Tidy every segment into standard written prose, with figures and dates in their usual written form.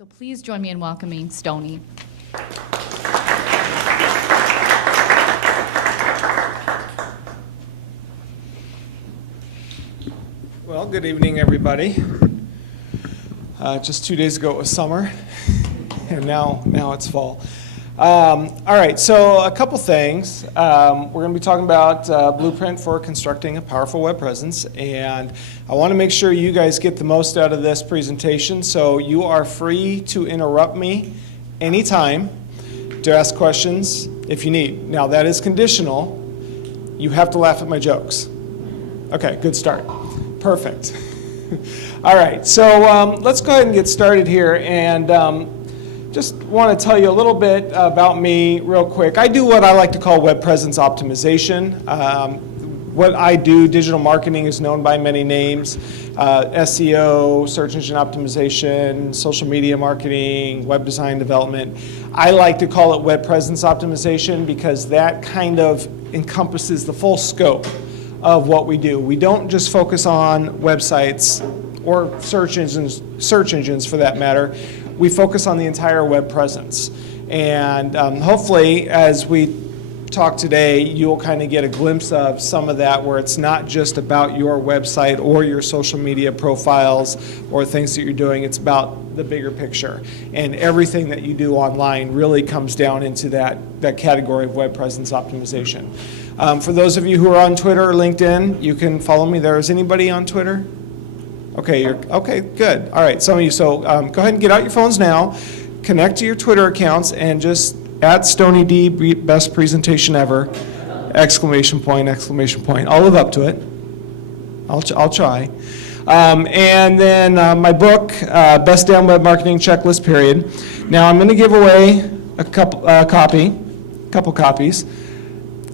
So please join me in welcoming Stoney. Well, good evening, everybody. Just 2 days ago it was summer, and now it's fall. All right, so a couple things. We're going to be talking about blueprint for constructing a powerful web presence, and I want to make sure you guys get the most out of this presentation, so you are free to interrupt me anytime to ask questions if you need. Now, that is conditional. You have to laugh at my jokes. Okay, good start. Perfect. All right, so let's go ahead and get started here, and just want to tell you a little bit about me real quick. I do what I like to call web presence optimization. What I do, digital marketing is known by many names. SEO, search engine optimization, social media marketing, web design development. I like to call it web presence optimization because that kind of encompasses the full scope of what we do. We don't just focus on websites or search engines for that matter. We focus on the entire web presence. And hopefully, as we talk today, you'll kind of get a glimpse of some of that where it's not just about your website or your social media profiles or things that you're doing. It's about the bigger picture. And everything that you do online really comes down into that category of web presence optimization. For those of you who are on Twitter or LinkedIn, you can follow me there. Is anybody on Twitter? Okay, okay, good. All right, some of you. So go ahead and get out your phones now, connect to your Twitter accounts, and just at Stoney D, best presentation ever, exclamation point, exclamation point. I'll live up to it. I'll try. And then my book, Best Damn Web Marketing Checklist, period. Now I'm going to give away a couple copies.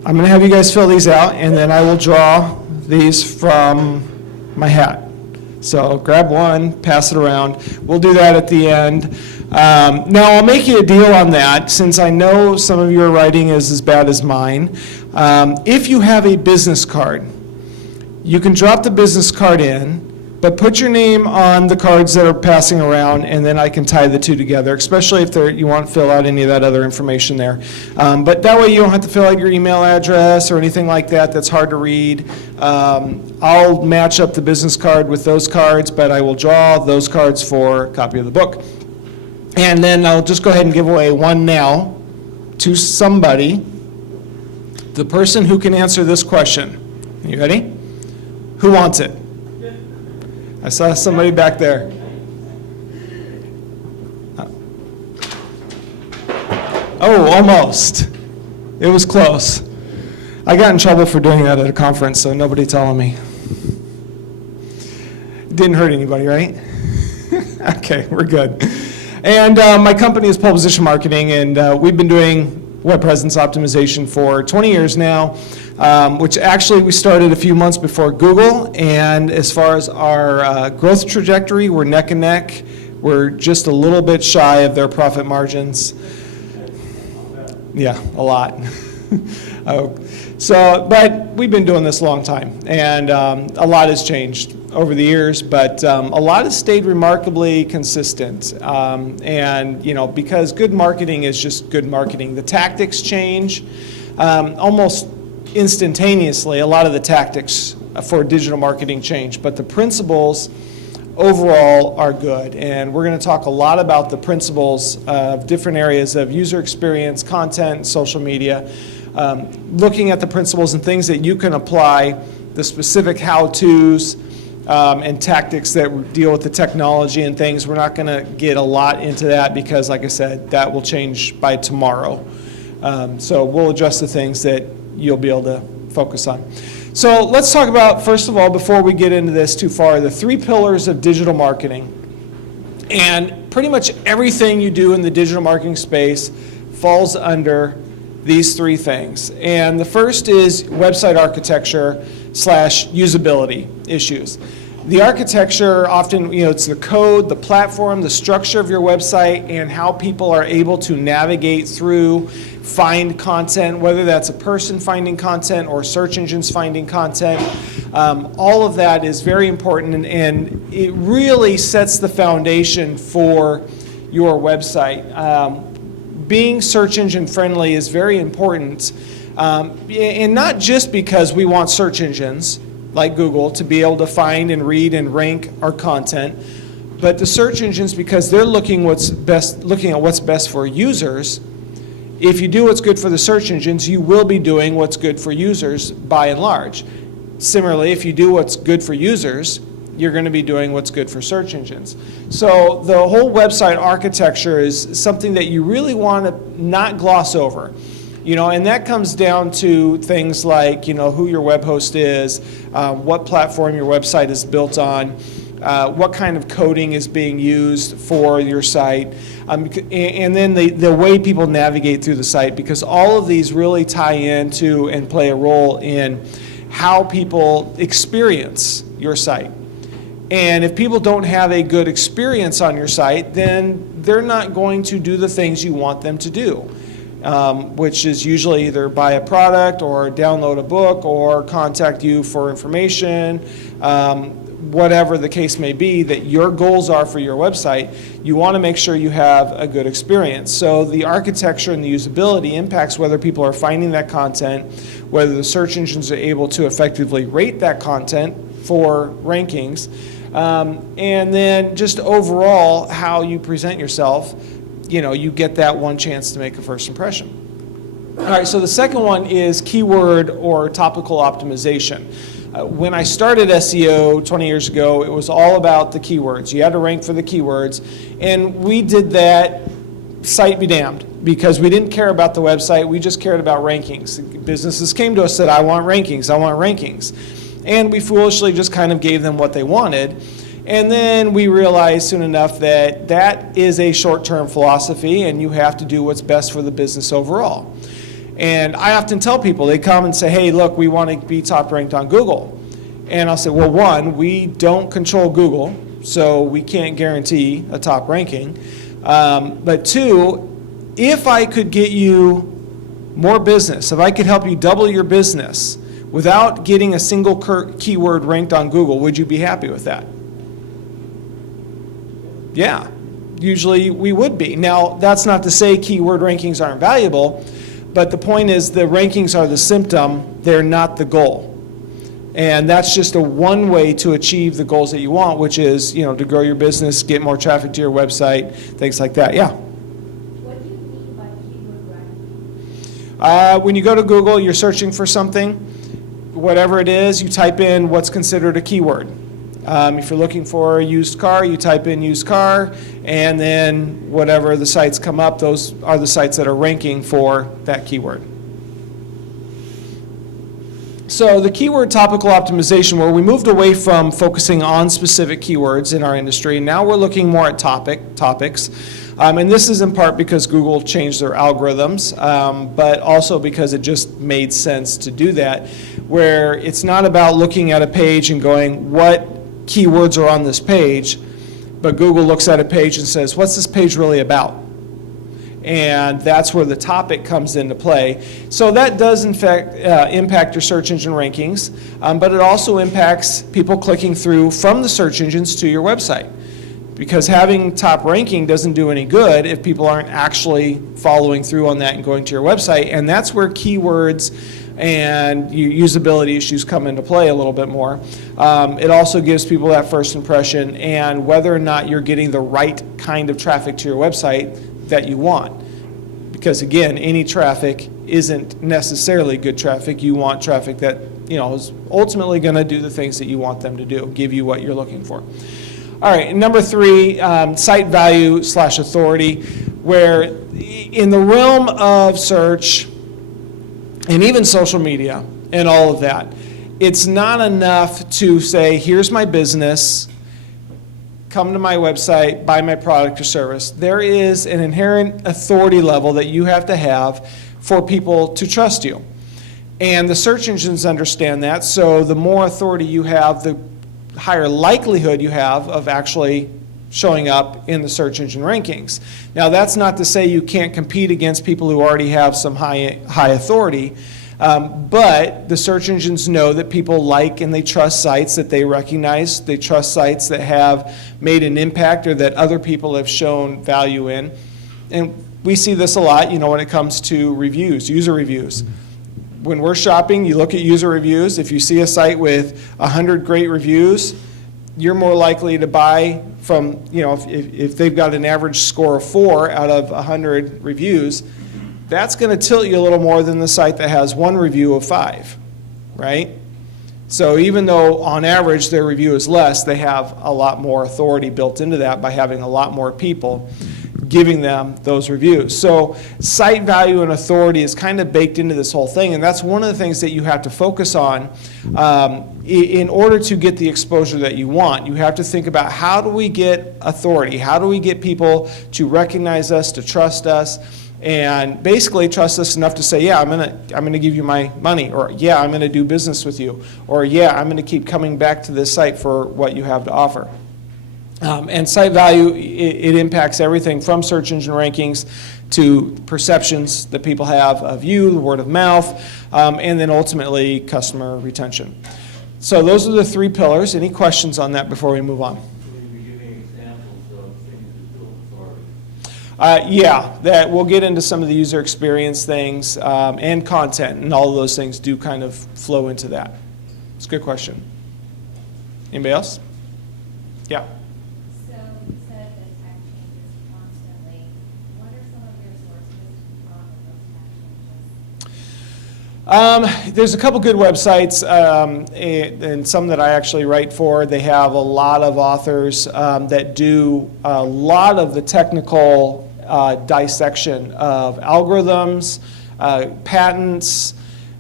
I'm going to have you guys fill these out, and then I will draw these from my hat. So grab one, pass it around. We'll do that at the end. Now I'll make you a deal on that, since I know some of your writing is as bad as mine. If you have a business card, you can drop the business card in, but put your name on the cards that are passing around, and then I can tie the two together, especially if you want to fill out any of that other information there. But that way you don't have to fill out your email address or anything like that that's hard to read. I'll match up the business card with those cards, but I will draw those cards for a copy of the book. And then I'll just go ahead and give away one now to somebody, the person who can answer this question. You ready? Who wants it? I saw somebody back there. Oh, almost. It was close. I got in trouble for doing that at a conference, so nobody telling me. Didn't hurt anybody, right? Okay, we're good. And my company is Pole Position Marketing, and we've been doing web presence optimization for 20 years now, which actually we started a few months before Google. And as far as our growth trajectory, we're neck and neck. We're just a little bit shy of their profit margins. Yeah, a lot. But we've been doing this a long time, and a lot has changed over the years, but a lot has stayed remarkably consistent. And because good marketing is just good marketing. The tactics change almost instantaneously. A lot of the tactics for digital marketing change, but the principles overall are good. And we're going to talk a lot about the principles of different areas of user experience, content, social media, looking at the principles and things that you can apply, the specific how-tos and tactics that deal with the technology and things. We're not going to get a lot into that because, like I said, that will change by tomorrow. So we'll address the things that you'll be able to focus on. So let's talk about, first of all, before we get into this too far, the 3 pillars of digital marketing. And pretty much everything you do in the digital marketing space falls under these 3 things. And the first is website architecture / usability issues. The architecture often, it's the code, the platform, the structure of your website, and how people are able to navigate through, find content, whether that's a person finding content or search engines finding content. All of that is very important, and it really sets the foundation for your website. Being search engine friendly is very important, and not just because we want search engines like Google to be able to find and read and rank our content, but the search engines, because they're looking at what's best for users. If you do what's good for the search engines, you will be doing what's good for users by and large. Similarly, if you do what's good for users, you're going to be doing what's good for search engines. So the whole website architecture is something that you really want to not gloss over. And that comes down to things like, who your web host is, what platform your website is built on, what kind of coding is being used for your site, and then the way people navigate through the site, because all of these really tie into and play a role in how people experience your site. And if people don't have a good experience on your site, then they're not going to do the things you want them to do, which is usually either buy a product or download a book or contact you for information, whatever the case may be that your goals are for your website. You want to make sure you have a good experience. So the architecture and the usability impacts whether people are finding that content, whether the search engines are able to effectively rate that content for rankings, and then just overall how you present yourself. You get that one chance to make a first impression. All right, so the second one is keyword or topical optimization. When I started SEO 20 years ago, it was all about the keywords. You had to rank for the keywords, and we did that, site be damned, because we didn't care about the website, we just cared about rankings. Businesses came to us and said, I want rankings. And we foolishly just kind of gave them what they wanted. And then we realized soon enough that that is a short-term philosophy, and you have to do what's best for the business overall. And I often tell people, they come and say, hey, look, we want to be top ranked on Google. And I'll say, well, one, we don't control Google, so we can't guarantee a top ranking. But two, if I could get you more business, if I could help you double your business without getting a single keyword ranked on Google, would you be happy with that? Yeah, usually we would be. Now, that's not to say keyword rankings aren't valuable, but the point is the rankings are the symptom, they're not the goal. And that's just a one way to achieve the goals that you want, which is, to grow your business, get more traffic to your website, things like that. Yeah? What do you mean by keyword ranking? When you go to Google, you're searching for something, whatever it is, you type in what's considered a keyword. If you're looking for a used car, you type in used car, and then whatever the sites come up, those are the sites that are ranking for that keyword. So the keyword topical optimization, where we moved away from focusing on specific keywords in our industry, now we're looking more at topics. And this is in part because Google changed their algorithms, but also because it just made sense to do that, where it's not about looking at a page and going, what keywords are on this page, but Google looks at a page and says, what's this page really about? And that's where the topic comes into play. So that does in fact impact your search engine rankings, but it also impacts people clicking through from the search engines to your website. Because having top ranking doesn't do any good if people aren't actually following through on that and going to your website. And that's where keywords and usability issues come into play a little bit more. It also gives people that first impression and whether or not you're getting the right kind of traffic to your website that you want. Because again, any traffic isn't necessarily good traffic. You want traffic that is ultimately going to do the things that you want them to do, give you what you're looking for. All right, number 3, site value / authority, where in the realm of search and even social media and all of that, it's not enough to say, here's my business, come to my website, buy my product or service. There is an inherent authority level that you have to have for people to trust you. And the search engines understand that, so the more authority you have, the higher likelihood you have of actually showing up in the search engine rankings. Now, that's not to say you can't compete against people who already have some high authority, But the search engines know that people like and they trust sites that they recognize. They trust sites that have made an impact or that other people have shown value in. And we see this a lot, when it comes to reviews, user reviews. When we're shopping, you look at user reviews. If you see a site with 100 great reviews, you're more likely to buy from, if they've got an average score of 4 out of 100 reviews, that's going to tilt you a little more than the site that has 1 review of 5, right? So even though on average their review is less, they have a lot more authority built into that by having a lot more people giving them those reviews. So site value and authority is kind of baked into this whole thing, and that's one of the things that you have to focus on in order to get the exposure that you want. You have to think about, how do we get authority? How do we get people to recognize us, to trust us, and basically trust us enough to say, yeah, I'm gonna give you my money, or yeah, I'm gonna do business with you, or yeah, I'm gonna keep coming back to this site for what you have to offer. And site value, it impacts everything from search engine rankings to perceptions that people have of you, the word of mouth, and then ultimately customer retention. So those are the 3 pillars. Any questions on that before we move on? Yeah, that we'll get into some of the user experience things and content, and all of those things do kind of flow into that. It's a good question. Anybody else? Yeah. So you said that tech changes constantly. What are some of your sources from those tech changes? There's a couple good websites and some that I actually write for. They have a lot of authors that do a lot of the technical dissection of algorithms, patents,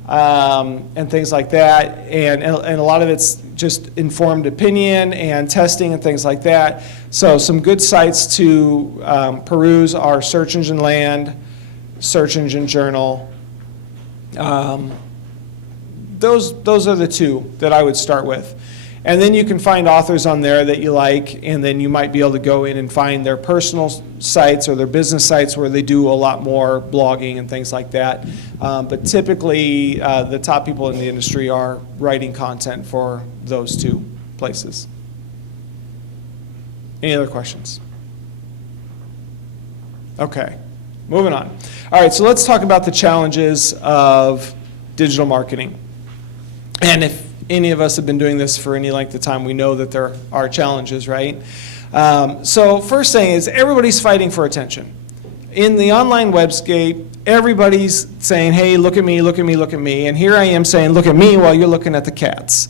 and things like that. And a lot of it's just informed opinion and testing and things like that. So some good sites to peruse are Search Engine Land, Search Engine Journal. Those are the 2 that I would start with. And then you can find authors on there that you like, and then you might be able to go in and find their personal sites or their business sites where they do a lot more blogging and things like that. But typically, the top people in the industry are writing content for those 2 places. Any other questions? Okay, moving on. All right, so let's talk about the challenges of digital marketing. And if any of us have been doing this for any length of time, we know that there are challenges, right? So first thing is, everybody's fighting for attention. In the online webscape, everybody's saying, hey, look at me, look at me, look at me. And here I am saying, look at me, while you're looking at the cats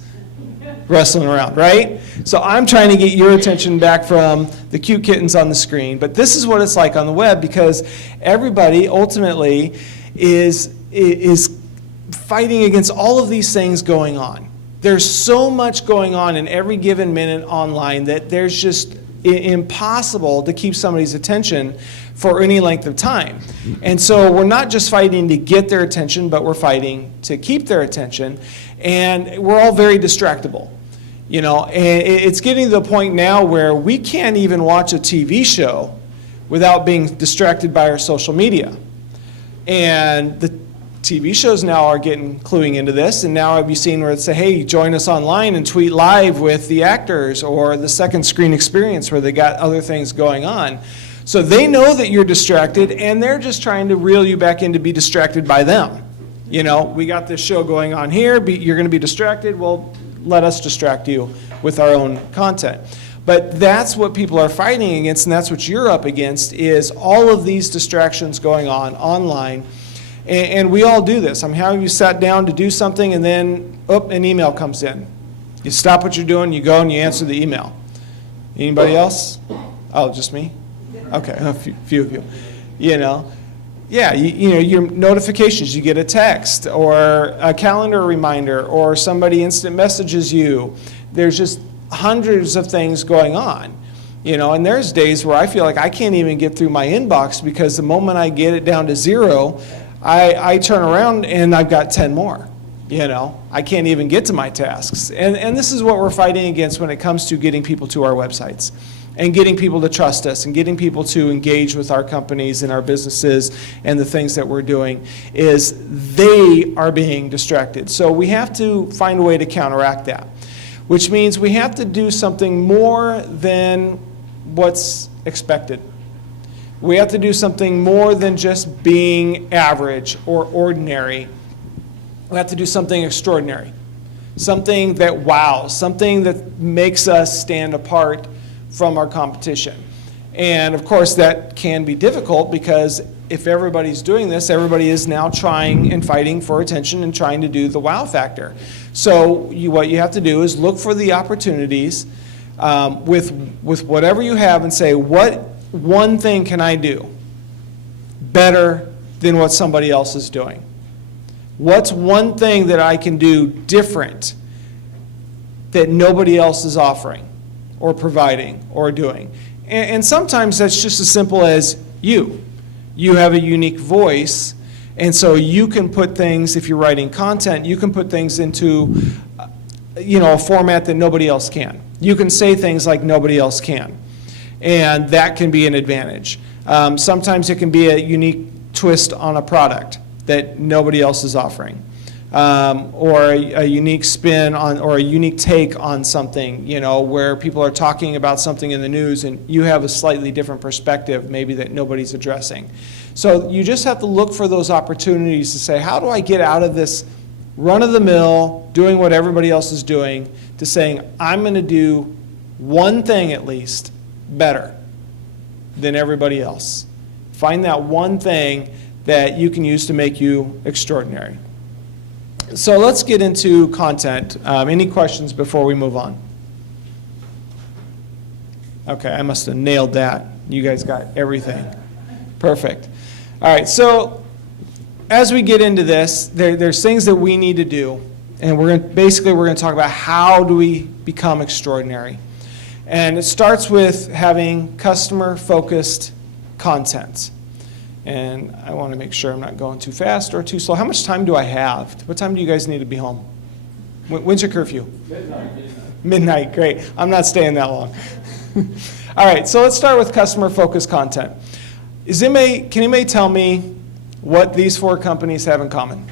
wrestling around, right? So I'm trying to get your attention back from the cute kittens on the screen. But this is what it's like on the web, because everybody ultimately is fighting against all of these things going on. There's so much going on in every given minute online that there's just impossible to keep somebody's attention for any length of time. And so we're not just fighting to get their attention, but we're fighting to keep their attention. And we're all very distractible. And it's getting to the point now where we can't even watch a TV show without being distracted by our social media. And the TV shows now are cluing into this, and now have you seen where it say, hey, join us online and tweet live with the actors, or the second screen experience where they got other things going on. So they know that you're distracted, and they're just trying to reel you back in to be distracted by them. We got this show going on here, you're going to be distracted, well, let us distract you with our own content. But that's what people are fighting against, and that's what you're up against, is all of these distractions going on online. And we all do this. How have you sat down to do something and then, an email comes in? You stop what you're doing, you go and you answer the email. Anybody else? Oh, just me? Okay, a few of you. Yeah, your notifications, you get a text or a calendar reminder, or somebody instant messages you. There's just hundreds of things going on. And there's days where I feel like I can't even get through my inbox, because the moment I get it down to 0, I turn around and I've got 10 more. I can't even get to my tasks. And this is what we're fighting against when it comes to getting people to our websites. and getting people to trust us and getting people to engage with our companies and our businesses and the things that we're doing is they are being distracted. So we have to find a way to counteract that, which means we have to do something more than what's expected. We have to do something more than just being average or ordinary. We have to do something extraordinary, something that wows, something that makes us stand apart from our competition. And of course that can be difficult because if everybody's doing this, everybody is now trying and fighting for attention and trying to do the wow factor. So what you have to do is look for the opportunities with whatever you have and say, what one thing can I do better than what somebody else is doing? What's one thing that I can do different that nobody else is offering or providing or doing? And sometimes that's just as simple as you. You have a unique voice, and so you can put things, if you're writing content, you can put things into a format that nobody else can. You can say things like nobody else can, and that can be an advantage. Sometimes it can be a unique twist on a product that nobody else is offering, or a unique spin on, or a unique take on something, where people are talking about something in the news and you have a slightly different perspective maybe that nobody's addressing. So you just have to look for those opportunities to say, how do I get out of this run-of-the-mill, doing what everybody else is doing, to saying, I'm going to do one thing at least better than everybody else. Find that one thing that you can use to make you extraordinary. So let's get into content. Any questions before we move on? Okay, I must have nailed that. You guys got everything. Perfect. All right, so as we get into this, there's things that we need to do, and we're going to talk about how do we become extraordinary. And it starts with having customer-focused content. And I want to make sure I'm not going too fast or too slow. How much time do I have? What time do you guys need to be home? When's your curfew? Midnight. Midnight, great. I'm not staying that long. All right, so let's start with customer-focused content. Can anybody tell me what these four companies have in common?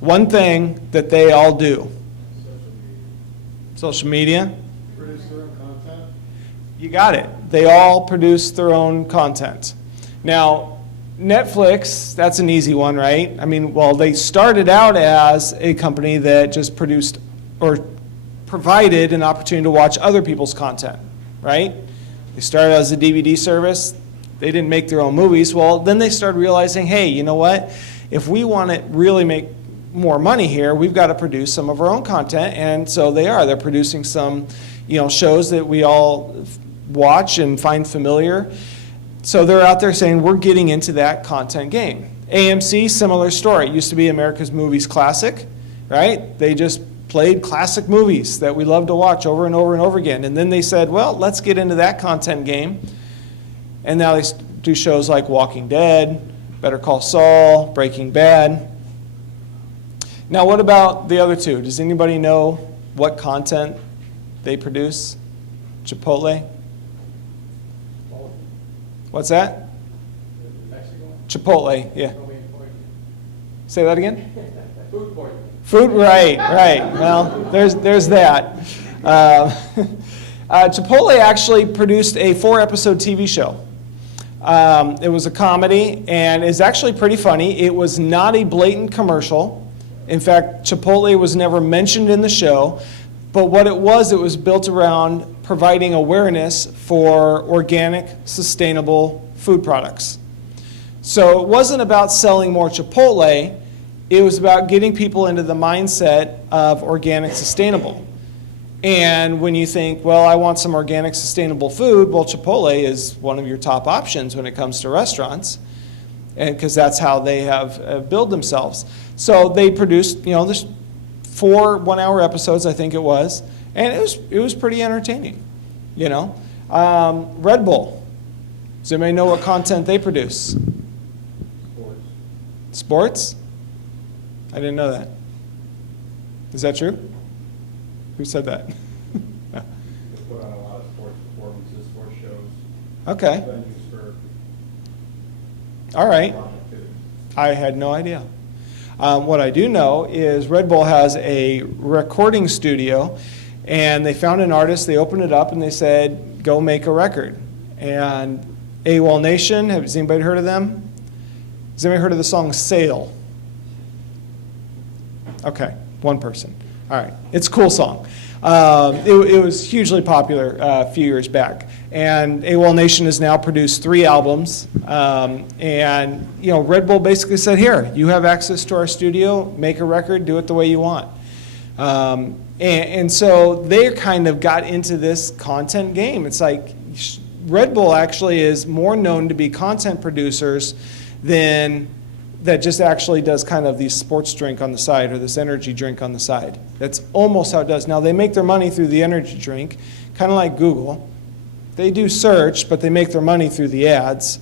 One thing that they all do. Social media. Produce their own content. You got it. They all produce their own content. Now, Netflix, that's an easy one, right? I mean, well, they started out as a company that just produced or provided an opportunity to watch other people's content, right? They started as a DVD service. They didn't make their own movies. Well, then they started realizing, hey, you know what? If we want to really make more money here, we've got to produce some of our own content. And so they're producing some, shows that we all watch and find familiar. So they're out there saying, we're getting into that content game. AMC, similar story. It used to be America's Movies Classic, right? They just played classic movies that we love to watch over and over and over again. And then they said, well, let's get into that content game. And now they do shows like Walking Dead, Better Call Saul, Breaking Bad. Now what about the other two? Does anybody know what content they produce? Chipotle? What's that? Mexico? Chipotle, yeah. Say that again? Food poisoning. Food, right. Well, there's that. Chipotle actually produced a 4-episode TV show. It was a comedy, and it's actually pretty funny. It was not a blatant commercial. In fact, Chipotle was never mentioned in the show. But what it was built around providing awareness for organic, sustainable food products. So it wasn't about selling more Chipotle. It was about getting people into the mindset of organic, sustainable. And when you think, well, I want some organic, sustainable food, well, Chipotle is one of your top options when it comes to restaurants, and because that's how they have built themselves. So they produced, there's 4 one-hour episodes, I think it was, and it was pretty entertaining. Red Bull. Does anybody know what content they produce? Sports? I didn't know that. Is that true? Who said that? They put on a lot of sports performances, sports shows. Okay, venues for all right. activities. I had no idea. What I do know is Red Bull has a recording studio, and they found an artist, they opened it up, and they said, go make a record. And AWOL Nation, has anybody heard of them? Has anybody heard of the song Sail? Okay, one person. All right, it's a cool song. It was hugely popular a few years back. And AWOL Nation has now produced 3 albums. And, Red Bull basically said, here, you have access to our studio, make a record, do it the way you want. And so they kind of got into this content game. It's like Red Bull actually is more known to be content producers than that just actually does kind of these sports drink on the side or this energy drink on the side. That's almost how it does. Now, they make their money through the energy drink, kind of like Google. They do search, but they make their money through the ads.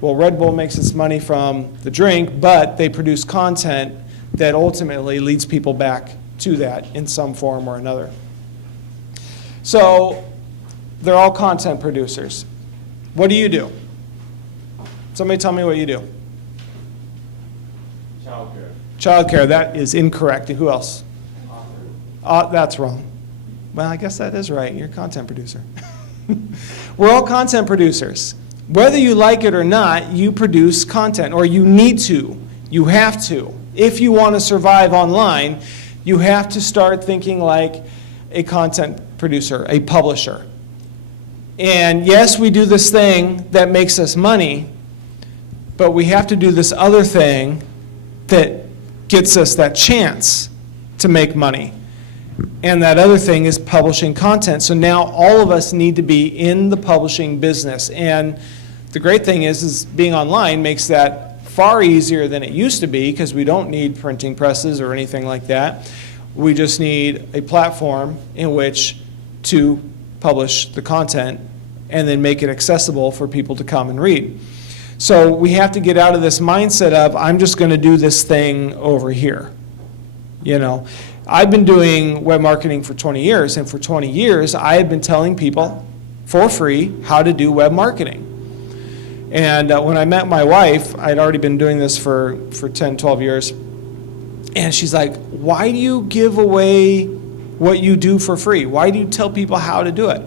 Well, Red Bull makes its money from the drink, but they produce content that ultimately leads people back to that in some form or another. So they're all content producers. What do you do? Somebody tell me what you do. Childcare. Childcare, that is incorrect. And who else? That's wrong. Well, I guess that is right. You're a content producer. We're all content producers. Whether you like it or not, you produce content, or you need to. You have to. If you want to survive online, you have to start thinking like a content producer, a publisher. And yes, we do this thing that makes us money, but we have to do this other thing that gets us that chance to make money. And that other thing is publishing content. So now all of us need to be in the publishing business. And the great thing is being online makes that far easier than it used to be, because we don't need printing presses or anything like that. We just need a platform in which to publish the content and then make it accessible for people to come and read. So we have to get out of this mindset of, I'm just going to do this thing over here. I've been doing web marketing for 20 years, and for 20 years I had been telling people for free how to do web marketing. And when I met my wife, I'd already been doing this for 10, 12 years, and she's like, why do you give away what you do for free? Why do you tell people how to do it?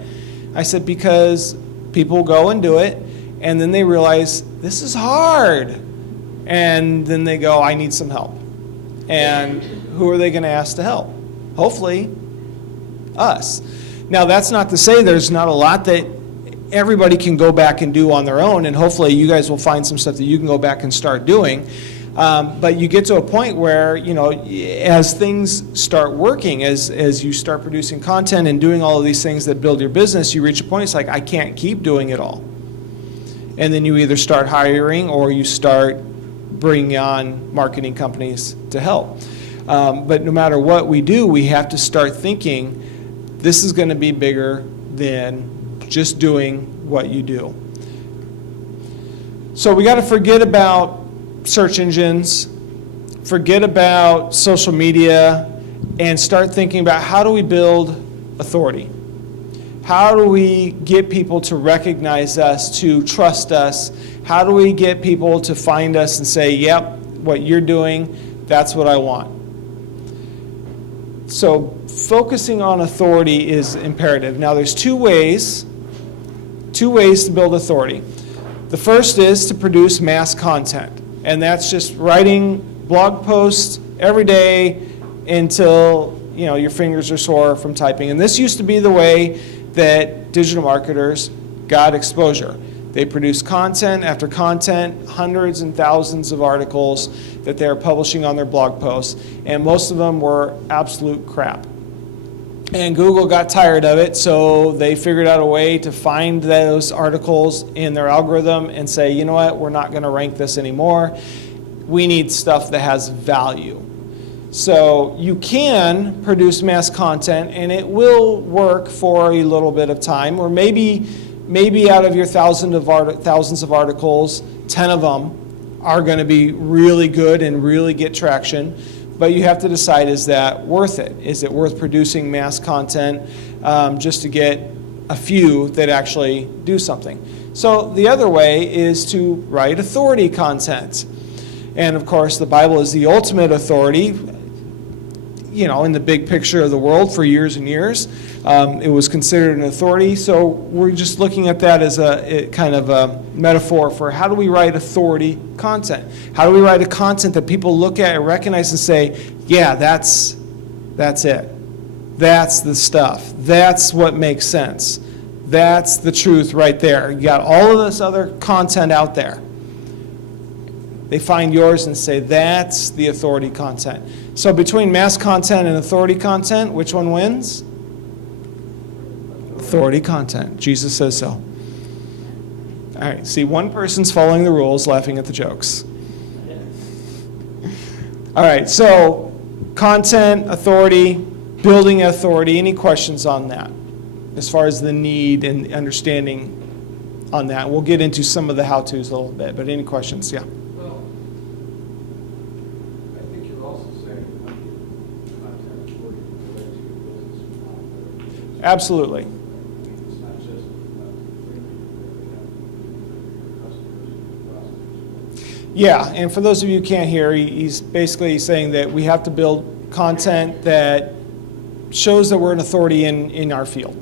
I said, because people go and do it, and then they realize, this is hard. And then they go, I need some help. And who are they going to ask to help? Hopefully, us. Now, that's not to say there's not a lot that everybody can go back and do on their own, and hopefully you guys will find some stuff that you can go back and start doing. But you get to a point where, as things start working, as you start producing content and doing all of these things that build your business, you reach a point, it's like, I can't keep doing it all. And then you either start hiring or you start bringing on marketing companies to help. But no matter what we do, we have to start thinking, this is going to be bigger than just doing what you do. So we got to forget about search engines, forget about social media, and start thinking about, how do we build authority? How do we get people to recognize us, to trust us? How do we get people to find us and say, yep, what you're doing, that's what I want? So focusing on authority is imperative. Now there's two ways to build authority. The first is to produce mass content. And that's just writing blog posts every day until your fingers are sore from typing. And this used to be the way that digital marketers got exposure. They produced content after content, hundreds and thousands of articles that they're publishing on their blog posts, and most of them were absolute crap. And Google got tired of it, so they figured out a way to find those articles in their algorithm and say, you know what, we're not going to rank this anymore. We need stuff that has value. So you can produce mass content, and it will work for a little bit of time, or maybe out of your thousands of articles, 10 of them are going to be really good and really get traction. But you have to decide, is that worth it? Is it worth producing mass content just to get a few that actually do something? So the other way is to write authority content. And of course, the Bible is the ultimate authority, you know, in the big picture of the world for years and years. It was considered an authority, so we're just looking at that as a kind of a metaphor for how do we write authority content? How do we write a content that people look at and recognize and say, yeah, that's it. That's the stuff. That's what makes sense. That's the truth right there. You got all of this other content out there. They find yours and say, that's the authority content. So between mass content and authority content, which one wins? Authority content. Jesus says so. All right, see, one person's following the rules, laughing at the jokes. All right, so content, authority, building authority. Any questions on that as far as the need and understanding on that? We'll get into some of the how-tos a little bit, but any questions? Yeah. Well, I think you're also saying content for you related to your business model. Absolutely. It's not just bringing your customers and prospects. Yeah, and for those of you who can't hear, he's basically saying that we have to build content that shows that we're an authority in our field.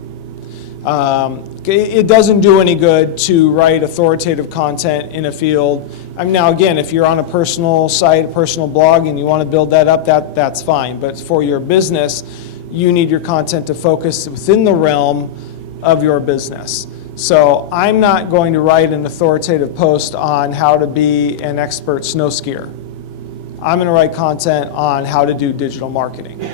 It doesn't do any good to write authoritative content in a field. I mean, now again, if you're on a personal site, a personal blog, and you want to build that up, that's fine. But for your business, you need your content to focus within the realm of your business. So I'm not going to write an authoritative post on how to be an expert snow skier. I'm going to write content on how to do digital marketing.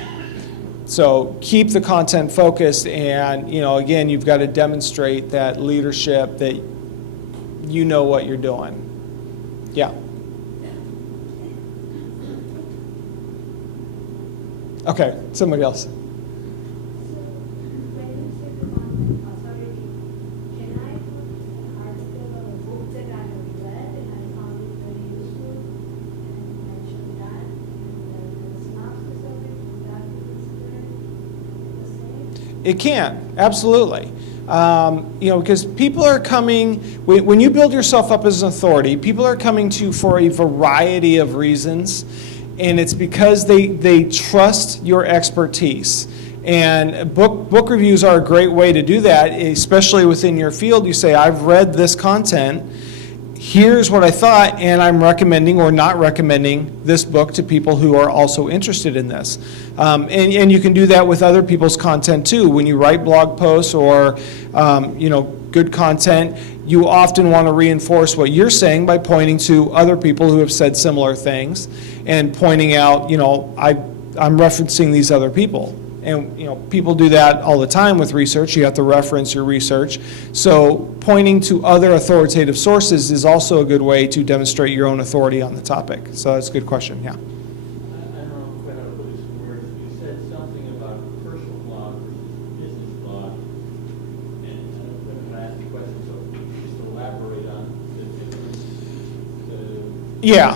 So keep the content focused, and again, you've got to demonstrate that leadership, that you know what you're doing. Yeah. Okay, somebody else. So, when you say the content authority, can I put an article or a book that I have read and I found it very useful and mention that, and the synopsis of it, would that be considered the same? It can, absolutely. Because people are coming, when you build yourself up as an authority, people are coming to you for a variety of reasons, and it's because they trust your expertise. And book reviews are a great way to do that, especially within your field. You say, I've read this content, here's what I thought, and I'm recommending or not recommending this book to people who are also interested in this. And you can do that with other people's content too. When you write blog posts or good content, you often want to reinforce what you're saying by pointing to other people who have said similar things and pointing out, I'm referencing these other people. And people do that all the time with research. You have to reference your research. So pointing to other authoritative sources is also a good way to demonstrate your own authority on the topic. So that's a good question, yeah. I don't know quite how to put this in words. You said something about personal blog versus business blog. And I'm going to ask the question, so just elaborate on the difference. Yeah.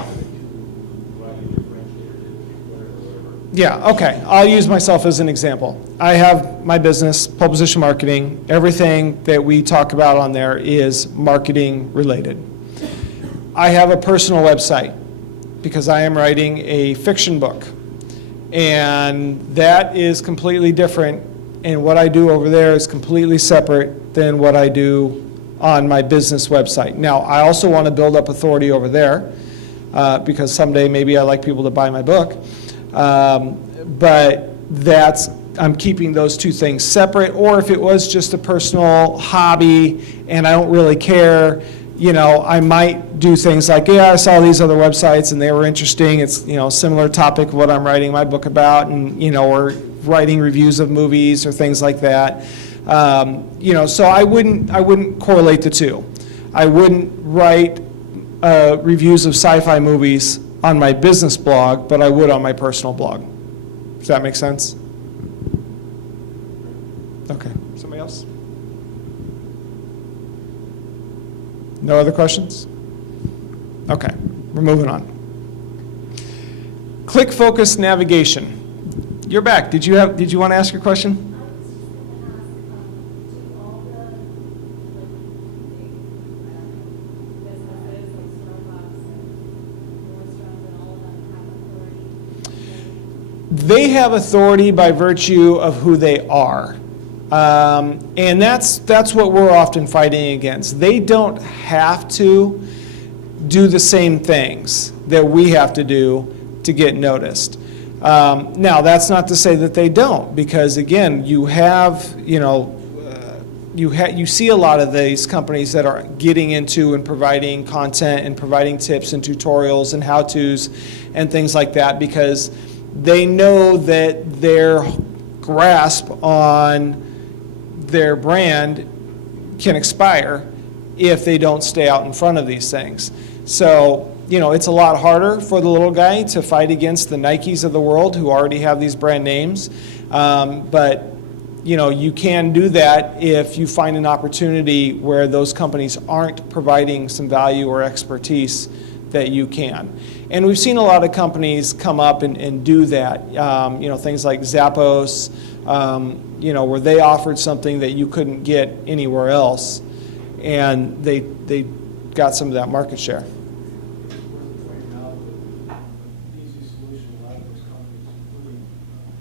Why you differentiate it, whatever. Yeah, okay. I'll use myself as an example. I have my business, Pole Position Marketing. Everything that we talk about on there is marketing related. I have a personal website because I am writing a fiction book. And that is completely different, and what I do over there is completely separate than what I do on my business website. Now, I also want to build up authority over there because someday maybe I like people to buy my book. But I'm keeping those two things separate. Or if it was just a personal hobby and I don't really care, I might do things like, I saw these other websites and they were interesting. It's, similar topic of what I'm writing my book about, and, or writing reviews of movies or things like that. So I wouldn't correlate the two. I wouldn't write reviews of sci-fi movies on my business blog, but I would on my personal blog. Does that make sense? Okay. Somebody else? No other questions? Okay. We're moving on. Click focus navigation. You're back. Did you want to ask your question? I was just going to ask, do all the they have authority by virtue of who they are. And that's what we're often fighting against. They don't have to do the same things that we have to do to get noticed. Now, that's not to say that they don't, because again, you have, you see a lot of these companies that are getting into and providing content and providing tips and tutorials and how-tos and things like that, because they know that their grasp on their brand can expire if they don't stay out in front of these things. So, it's a lot harder for the little guy to fight against the Nikes of the world who already have these brand names. But, you can do that if you find an opportunity where those companies aren't providing some value or expertise that you can. And we've seen a lot of companies come up and do that. Things like Zappos, where they offered something that you couldn't get anywhere else, and they got some of that market share. It's worth pointing out that an easy solution, a lot of those companies, including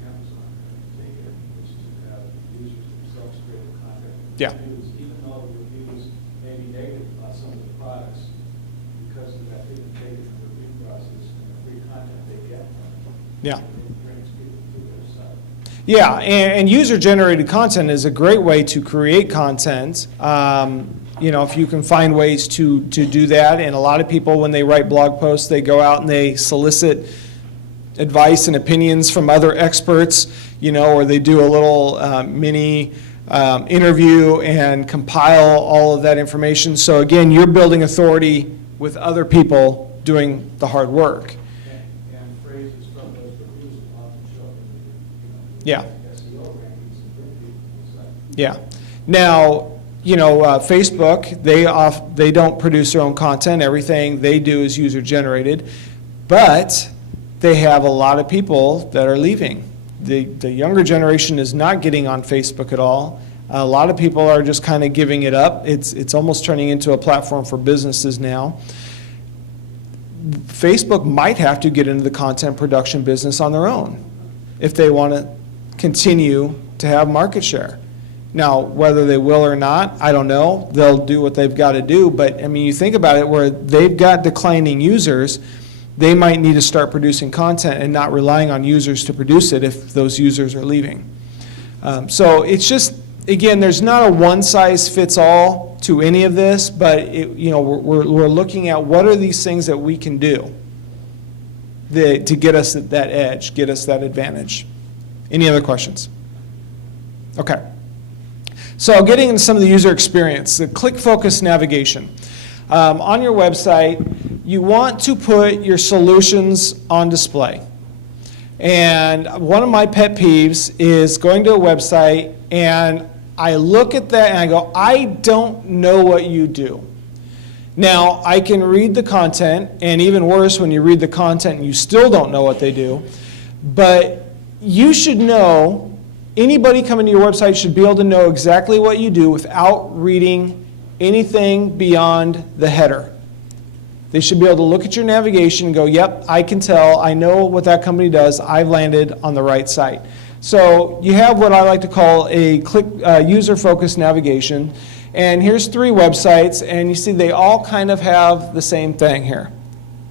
Amazon, have taken, is to have users themselves create content. Yeah. Reviews, even though the reviews may be negative about some of the products, because of that hidden data from the review process and the free content they get. Yeah. It brings people to their site. Yeah, and user-generated content is a great way to create content. If you can find ways to do that, and a lot of people, when they write blog posts, they go out and they solicit advice and opinions from other experts, or they do a little mini interview and compile all of that information. So again, you're building authority with other people doing the hard work. And phrases from those reviews often show up in Yeah. SEO rankings and bring people to the site. Yeah. Now, Facebook, they don't produce their own content. Everything they do is user-generated. But they have a lot of people that are leaving. The younger generation is not getting on Facebook at all. A lot of people are just kind of giving it up. It's almost turning into a platform for businesses now. Facebook might have to get into the content production business on their own if they want to continue to have market share. Now, whether they will or not, I don't know. They'll do what they've got to do. But, you think about it, where they've got declining users, they might need to start producing content and not relying on users to produce it if those users are leaving. So it's just, again, there's not a one-size-fits-all to any of this, but, we're looking at what are these things that we can do to get us that edge, get us that advantage. Any other questions? Okay. So getting into some of the user experience, the click-focused navigation. On your website, you want to put your solutions on display. And one of my pet peeves is going to a website and I look at that and I go, I don't know what you do. Now, I can read the content, and even worse, when you read the content and you still don't know what they do, but you should know. Anybody coming to your website should be able to know exactly what you do without reading anything beyond the header. They should be able to look at your navigation and go, yep, I can tell, I know what that company does, I've landed on the right site. So you have what I like to call a user-focused navigation. And here's 3 websites, and you see they all kind of have the same thing here.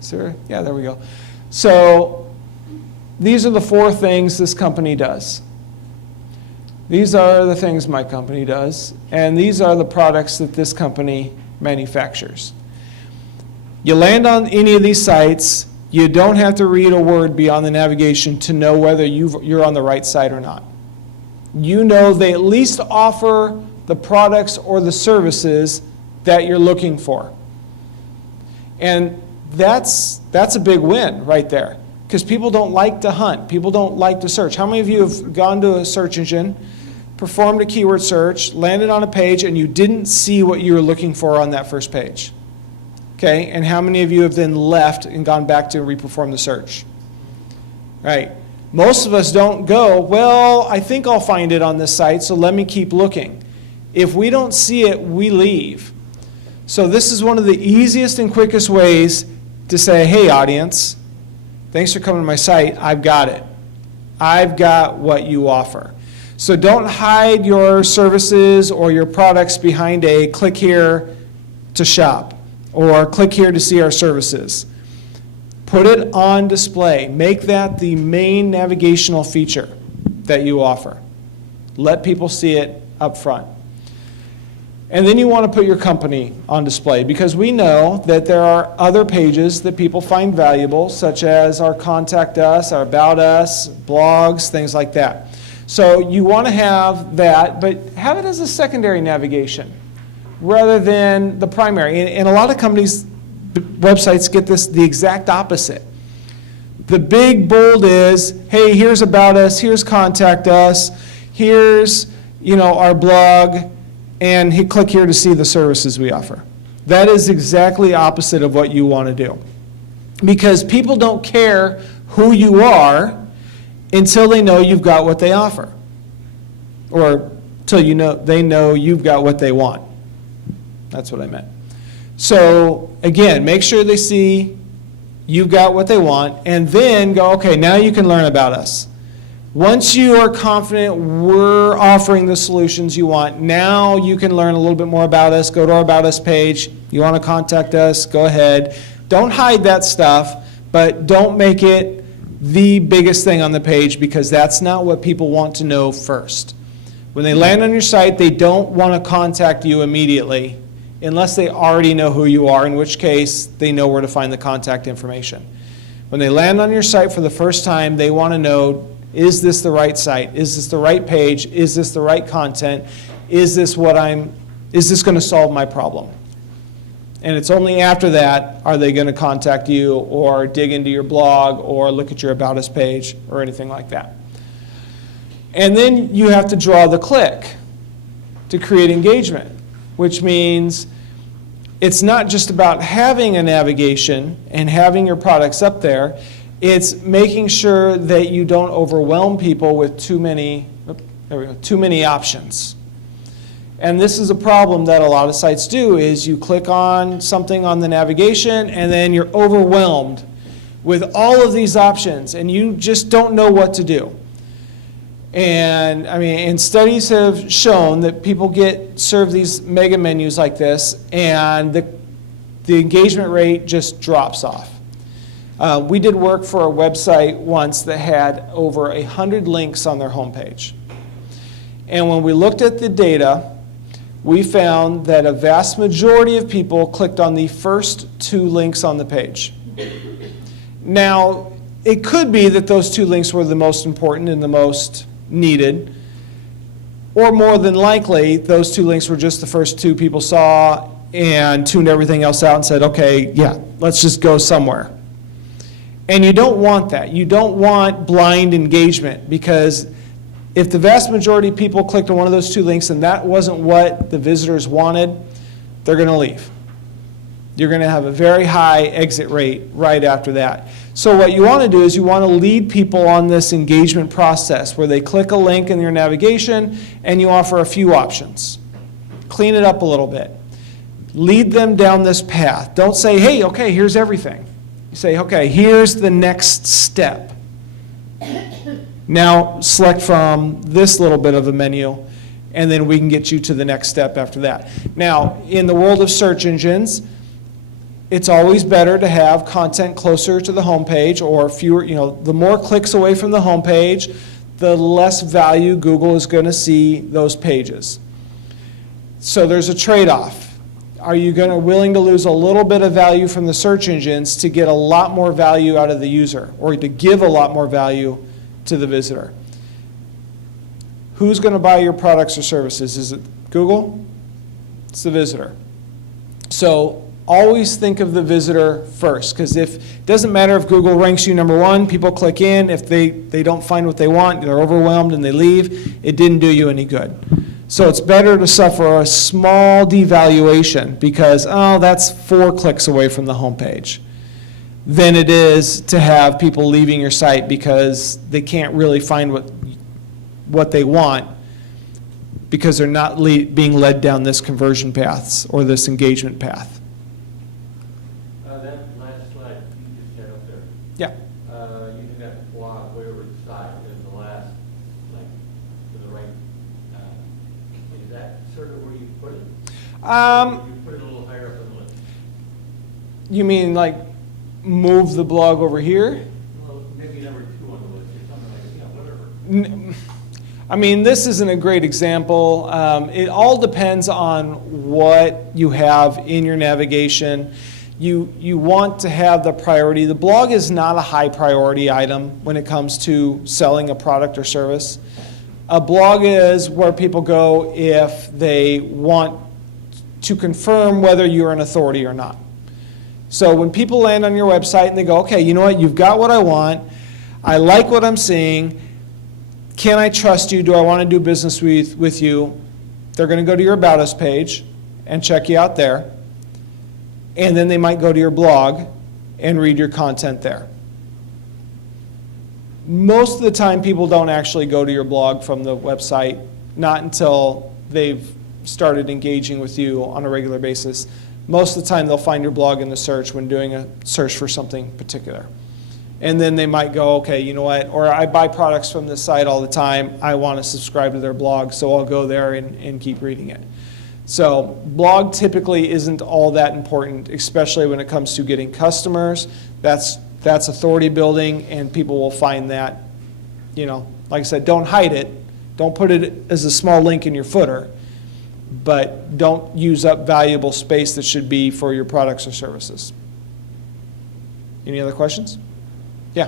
Sir? Yeah, there we go. So these are the 4 things this company does. These are the things my company does, and these are the products that this company manufactures. You land on any of these sites, you don't have to read a word beyond the navigation to know whether you're on the right site or not. You know they at least offer the products or the services that you're looking for. And that's a big win right there, because people don't like to hunt. People don't like to search. How many of you have gone to a search engine, performed a keyword search, landed on a page, and you didn't see what you were looking for on that first page? Okay, and how many of you have then left and gone back to reperform the search? Right. Most of us don't go, well, I think I'll find it on this site, so let me keep looking. If we don't see it, we leave. So this is one of the easiest and quickest ways to say, hey, audience, thanks for coming to my site. I've got it. I've got what you offer. So don't hide your services or your products behind a click here to shop or click here to see our services. Put it on display. Make that the main navigational feature that you offer. Let people see it up front. And then you want to put your company on display, because we know that there are other pages that people find valuable, such as our Contact Us, our About Us, blogs, things like that. So you want to have that, but have it as a secondary navigation rather than the primary. And a lot of companies, websites get this the exact opposite. The big bold is, hey, here's About Us, here's Contact Us, here's, our blog, and click here to see the services we offer. That is exactly opposite of what you want to do. Because people don't care who you are until they know you've got what they offer. Or until they know you've got what they want. That's what I meant. So again, make sure they see you've got what they want, and then go, okay, now you can learn about us. Once you are confident we're offering the solutions you want, now you can learn a little bit more about us. Go to our About Us page. You want to contact us, go ahead. Don't hide that stuff, but don't make it the biggest thing on the page, because that's not what people want to know first. When they land on your site, they don't want to contact you immediately unless they already know who you are, in which case they know where to find the contact information. When they land on your site for the first time, they want to know, is this the right site? Is this the right page? Is this the right content? Is this going to solve my problem? And it's only after that are they going to contact you or dig into your blog or look at your About Us page or anything like that. And then you have to draw the click to create engagement, which means it's not just about having a navigation and having your products up there. It's making sure that you don't overwhelm people with too many options. And this is a problem that a lot of sites do, is you click on something on the navigation and then you're overwhelmed with all of these options and you just don't know what to do. And studies have shown that people get served these mega menus like this and the engagement rate just drops off. We did work for a website once that had over 100 links on their homepage. And when we looked at the data, we found that a vast majority of people clicked on the first 2 links on the page. Now, it could be that those 2 links were the most important and the most needed, or more than likely, those 2 links were just the first 2 people saw and tuned everything else out and said, okay, yeah, let's just go somewhere. And you don't want that. You don't want blind engagement, because if the vast majority of people clicked on one of those 2 links and that wasn't what the visitors wanted, they're going to leave. You're going to have a very high exit rate right after that. So what you want to do is you want to lead people on this engagement process where they click a link in your navigation and you offer a few options. Clean it up a little bit. Lead them down this path. Don't say, hey, okay, here's everything. You say, okay, here's the next step. Now select from this little bit of a menu, and then we can get you to the next step after that. Now, in the world of search engines, it's always better to have content closer to the homepage, or fewer, the more clicks away from the homepage, the less value Google is going to see those pages. So there's a trade-off. Are you willing to lose a little bit of value from the search engines to get a lot more value out of the user, or to give a lot more value to the visitor? Who's going to buy your products or services? Is it Google? It's the visitor. So always think of the visitor first, because it doesn't matter if Google ranks you number 1, people click in. If they don't find what they want, they're overwhelmed and they leave, it didn't do you any good. So it's better to suffer a small devaluation because, that's 4 clicks away from the homepage, than it is to have people leaving your site because they can't really find what they want, because they're not being led down this conversion paths or this engagement path. That last slide you just had up there. Yeah. Using that block way over the side, in the last, like, to the right, is that sort of where you put it? You put it a little higher up on the list. You mean like move the blog over here? Well, maybe number 2 on the list, or something like, whatever. I mean, this isn't a great example. It all depends on what you have in your navigation. You want to have the priority. The blog is not a high priority item when it comes to selling a product or service. A blog is where people go if they want to confirm whether you're an authority or not. So when people land on your website and they go, okay, you know what, you've got what I want, I like what I'm seeing, can I trust you, do I want to do business with you? They're going to go to your About Us page and check you out there. And then they might go to your blog and read your content there. Most of the time, people don't actually go to your blog from the website, not until they've started engaging with you on a regular basis. Most of the time, they'll find your blog in the search when doing a search for something particular. And then they might go, okay, you know what, or I buy products from this site all the time, I want to subscribe to their blog, so I'll go there and keep reading it. So blog typically isn't all that important, especially when it comes to getting customers. That's authority building, and people will find that, you know, like I said, don't hide it. Don't put it as a small link in your footer, but don't use up valuable space that should be for your products or services. Any other questions? Yeah.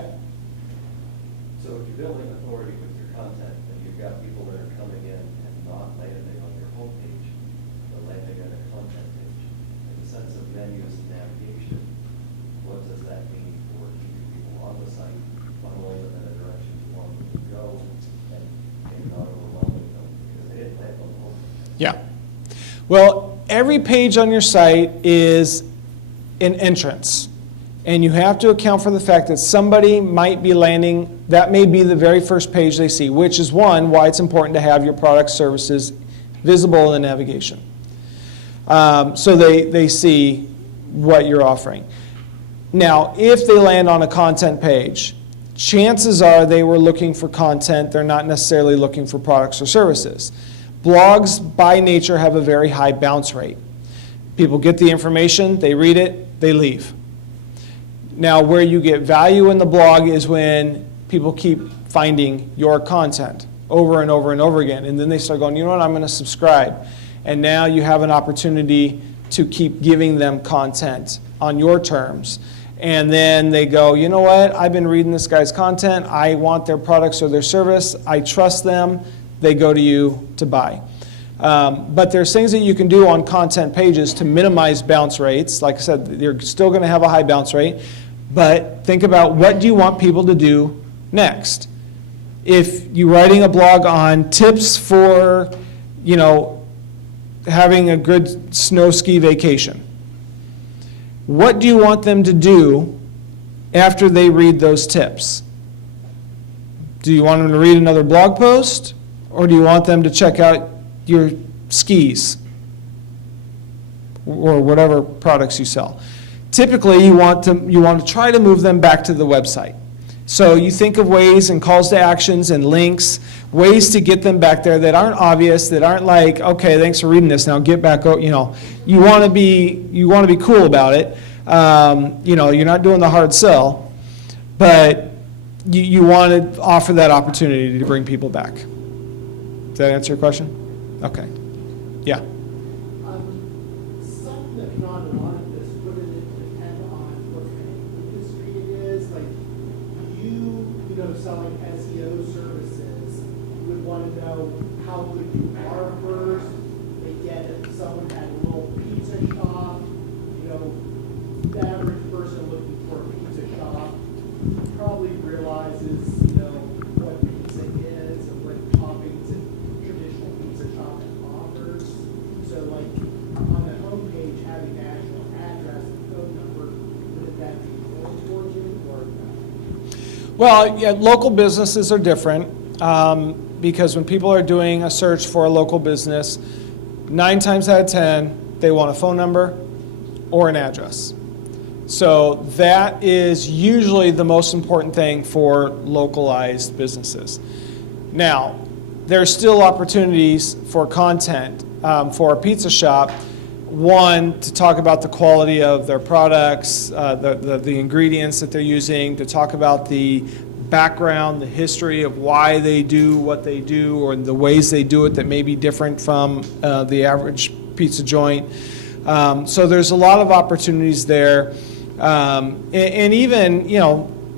So if you're building authority with your content, and you've got people that are coming in and not landing on your homepage, but landing on a content page, in the sense of menus and navigation, what does that mean for keeping people on the site, funneling them in a direction you want them to go, and maybe not overwhelming them because they didn't land on the homepage? Yeah. Well, every page on your site is an entrance. And you have to account for the fact that somebody might be landing, that may be the very first page they see, which is why it's important to have your products, services visible in the navigation. So they see what you're offering. Now, if they land on a content page, chances are they were looking for content, they're not necessarily looking for products or services. Blogs, by nature, have a very high bounce rate. People get the information, they read it, they leave. Now, where you get value in the blog is when people keep finding your content over and over and over again, and then they start going, you know what, I'm going to subscribe. And now you have an opportunity to keep giving them content on your terms. And then they go, you know what, I've been reading this guy's content, I want their products or their service, I trust them, they go to you to buy. But there's things that you can do on content pages to minimize bounce rates. Like I said, you're still going to have a high bounce rate, but think about what do you want people to do next. If you're writing a blog on tips for, you know, having a good snow ski vacation, what do you want them to do after they read those tips? Do you want them to read another blog post, or do you want them to check out your skis or whatever products you sell? Typically, you want to try to move them back to the website. So you think of ways and calls to actions and links, ways to get them back there that aren't obvious, that aren't like, okay, thanks for reading this, now get back. You know, you want to be cool about it. You know, you're not doing the hard sell, but you want to offer that opportunity to bring people back. Does that answer your question? Okay. Yeah. Something that not a lot of this would depend on what kind of industry it is. Like you know, selling SEO services, you would want to know how good you are first. They get if someone had a little pizza shop, you know, the average person looking for a pizza shop probably realizes, you know, what pizza is and what toppings and traditional pizza shop offers. So like on the homepage, having the actual address and phone number, would that be more important or no? Well, yeah, local businesses are different because when people are doing a search for a local business, 9 times out of 10, they want a phone number or an address. So that is usually the most important thing for localized businesses. Now, there's still opportunities for content for a pizza shop. One, to talk about the quality of their products, the ingredients that they're using, to talk about the background, the history of why they do what they do, or the ways they do it that may be different from the average pizza joint. So there's a lot of opportunities there. And even,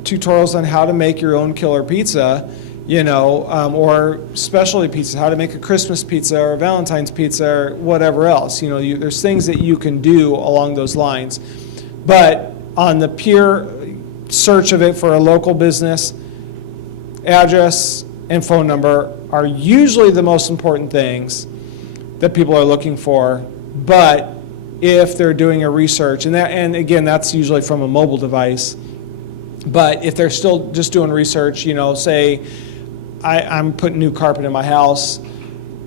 tutorials on how to make your own killer pizza, or specialty pizza, how to make a Christmas pizza or a Valentine's pizza or whatever else. There's things that you can do along those lines. But on the pure search of it for a local business, address and phone number are usually the most important things that people are looking for. But if they're doing a research, and again, that's usually from a mobile device, but if they're still just doing research, say, I'm putting new carpet in my house,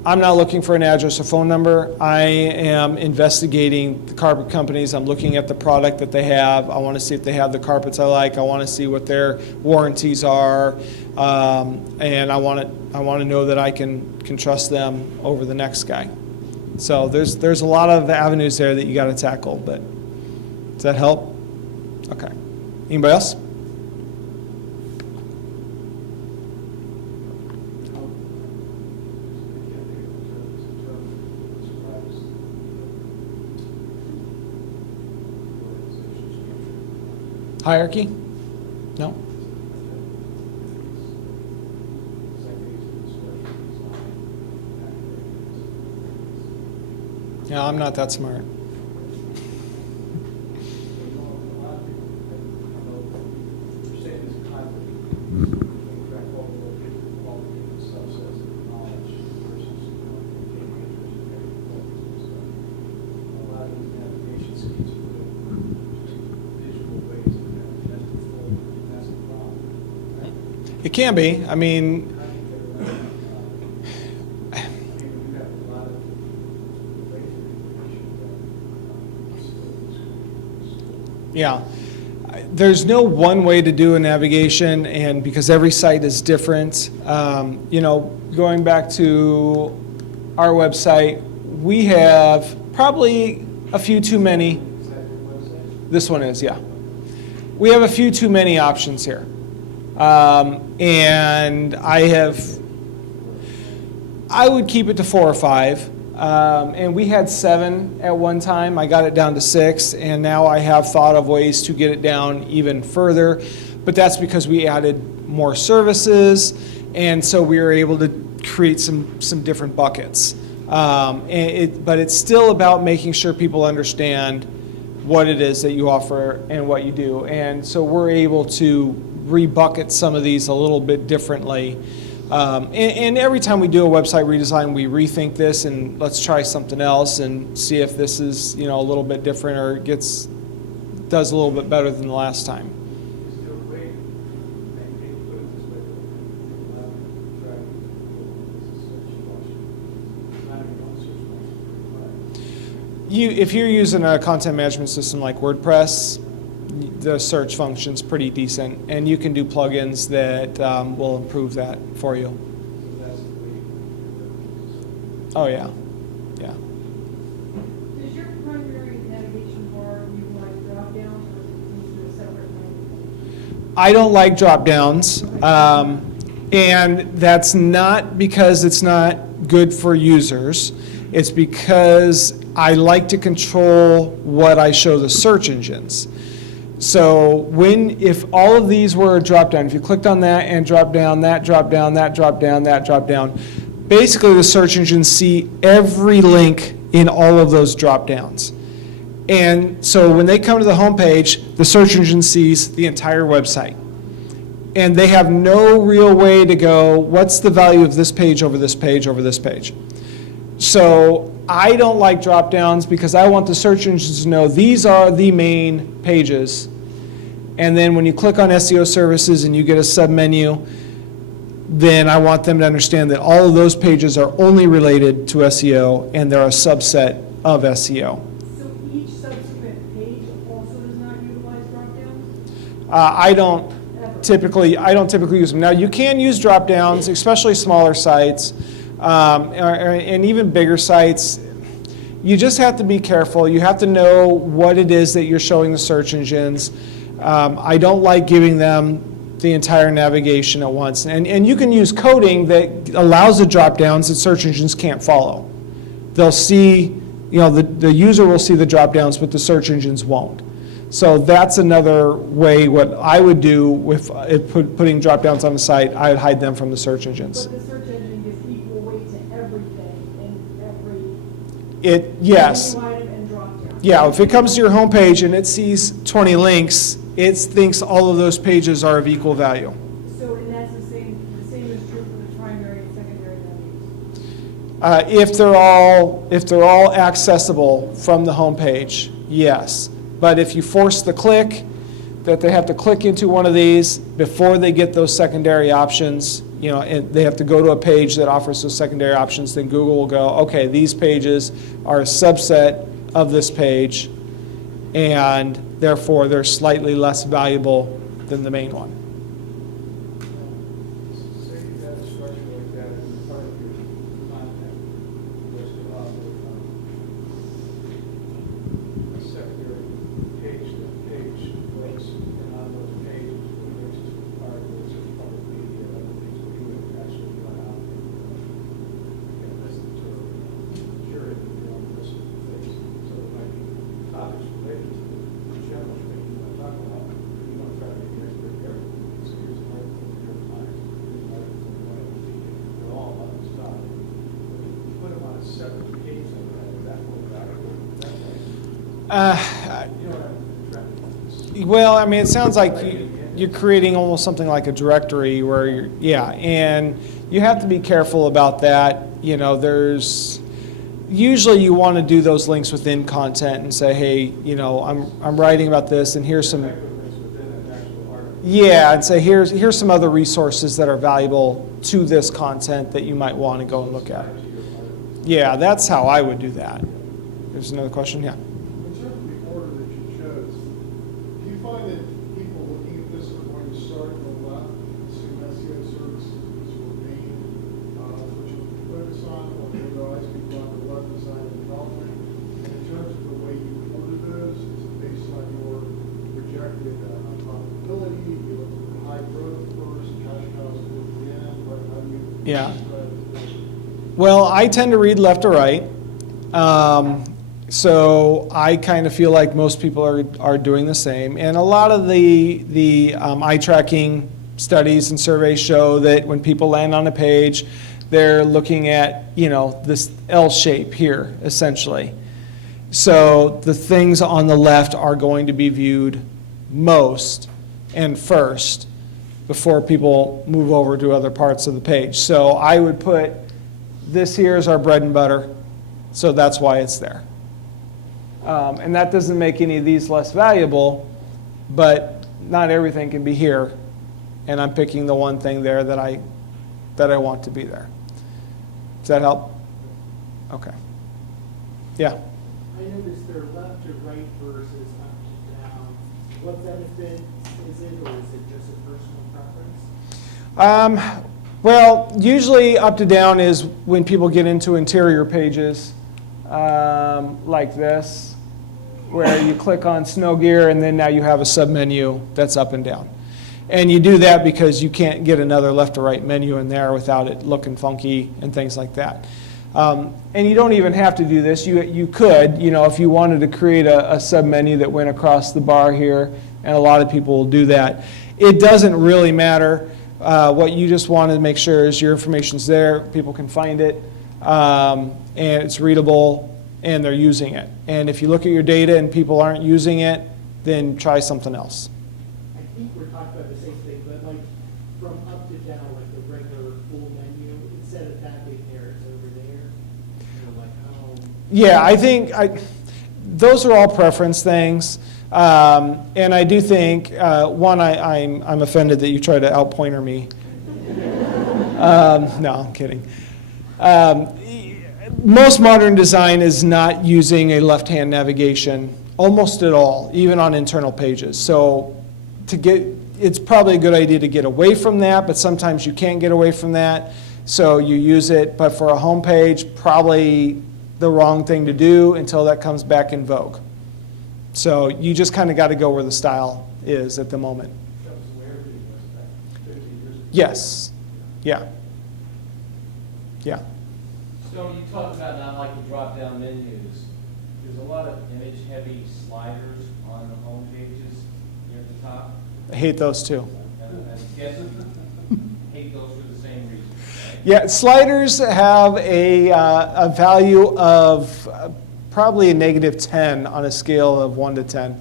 I'm not looking for an address or phone number. I am investigating the carpet companies. I'm looking at the product that they have. I want to see if they have the carpets I like. I want to see what their warranties are, and I want to know that I can trust them over the next guy. So there's a lot of avenues there that you got to tackle. But does that help? Okay. Anybody else? Hierarchy? No? Yeah, I'm not that smart. It can be. I mean, yeah. There's no one way to do a navigation, and because every site is different. Going back to our website, we have probably a few too many. This one is, yeah. We have a few too many options here. And I would keep it to 4 or 5. And we had 7 at one time. I got it down to 6, and now I have thought of ways to get it down even further. But that's because we added more services, and so we were able to create some different buckets. But it's still about making sure people understand what it is that you offer and what you do. And so we're able to rebucket some of these a little bit differently. And every time we do a website redesign, we rethink this and let's try something else and see if this is, a little bit different or does a little bit better than the last time. Is there a way, maybe put it this way, track search function, not even on search function. If you're using a content management system like WordPress, the search function's pretty decent, and you can do plugins that will improve that for you. So that's the way. Oh yeah, yeah. Does your primary navigation bar utilize drop-downs, or is it a separate thing? I don't like drop-downs, and that's not because it's not good for users. It's because I like to control what I show the search engines. So if all of these were a drop-down, if you clicked on that and drop down, that drop down, that drop down, that drop down, basically the search engines see every link in all of those drop-downs. And so when they come to the homepage, the search engine sees the entire website. And they have no real way to go, what's the value of this page over this page over this page? So I don't like drop-downs because I want the search engines to know these are the main pages. And then when you click on SEO services and you get a submenu, then I want them to understand that all of those pages are only related to SEO and they're a subset of SEO. So each subsequent page also does not utilize I don't typically use them. Now, you can use drop-downs, especially smaller sites, and even bigger sites. You just have to be careful. You have to know what it is that you're showing the search engines. I don't like giving them the entire navigation at once. And you can use coding that allows the drop-downs that search engines can't follow. They'll see, the user will see the drop-downs, but the search engines won't. So that's another way. What I would do with putting drop-downs on the site, I would hide them from the search engines. But the search engine gives equal weight to everything in every Yes. menu item and drop-down. Yeah, if it comes to your homepage and it sees 20 links, it thinks all of those pages are of equal value. So, and that's the same is true for the primary and secondary menus. If they're all accessible from the homepage, yes. But if you force the click, that they have to click into one of these before they get those secondary options, and they have to go to a page that offers those secondary options, then Google will go, okay, these pages are a subset of this page, and therefore they're slightly less valuable than the main one. Say you got a structure like that as part of your content, which could also a secondary page links, and on those pages, links to articles or public media, other things where you would actually run out and listen to curate your own list of things. So it might be topics related to the general thing you want to talk about. You want to try to get an expert there. So here's an article from your client, here's an article from your media. They're all about this topic. But if you put them on a separate page, like that whole article, that way. You know what I'm trying to do? Well, I mean, it sounds like you're creating almost something like a directory where and you have to be careful about that. Usually you want to do those links within content and say, hey, I'm writing about this, and here's some, Effectiveness within an actual article. yeah, and say here's some other resources that are valuable to this content that you might want to go and look at. To your article. Yeah, that's how I would do that. There's another question, yeah. In terms of the order that you chose, do you find that people looking at this are going to start on the left, assume SEO services is your main, what you focus on, or do you always people on the web design and development? And in terms of the way you order those, is it based on your projected profitability, you look for high growth first, cash cows towards the end, what, how do you? Yeah. Strategize? Well, I tend to read left to right. So I kind of feel like most people are doing the same. And a lot of the eye tracking studies and surveys show that when people land on a page, they're looking at, this L shape here, essentially. So the things on the left are going to be viewed most and first before people move over to other parts of the page. So I would put this here as our bread and butter, so that's why it's there. And that doesn't make any of these less valuable, but not everything can be here, and I'm picking the one thing there that I want to be there. Does that help? Okay. Yeah. I noticed they're left to right versus up to down. What benefit is it, or is it just a personal preference? Well, usually up to down is when people get into interior pages like this, where you click on snow gear and then now you have a submenu that's up and down. And you do that because you can't get another left to right menu in there without it looking funky and things like that. And you don't even have to do this. You could, if you wanted to create a submenu that went across the bar here, and a lot of people will do that. It doesn't really matter. What you just want to make sure is your information's there, people can find it, and it's readable, and they're using it. And if you look at your data and people aren't using it, then try something else. I think we're talking about the same thing, but like from up to down, like the regular full menu, instead of that being there, it's over there. Like, Yeah, I think those are all preference things. And I do think, one, I'm offended that you try to outpointer me. No, I'm kidding. Most modern design is not using a left-hand navigation almost at all, even on internal pages. So it's probably a good idea to get away from that, but sometimes you can't get away from that, so you use it. But for a homepage, probably the wrong thing to do until that comes back in vogue. So you just kind of got to go where the style is at the moment. That was the way everything was back 50 years ago. Yes, yeah, yeah. So you talked about not liking drop-down menus. There's a lot of image-heavy sliders on the home pages near the top. I hate those too. And I guess hate those for the same reason, right? Yeah, sliders have a value of probably a -10 on a scale of 1 to 10.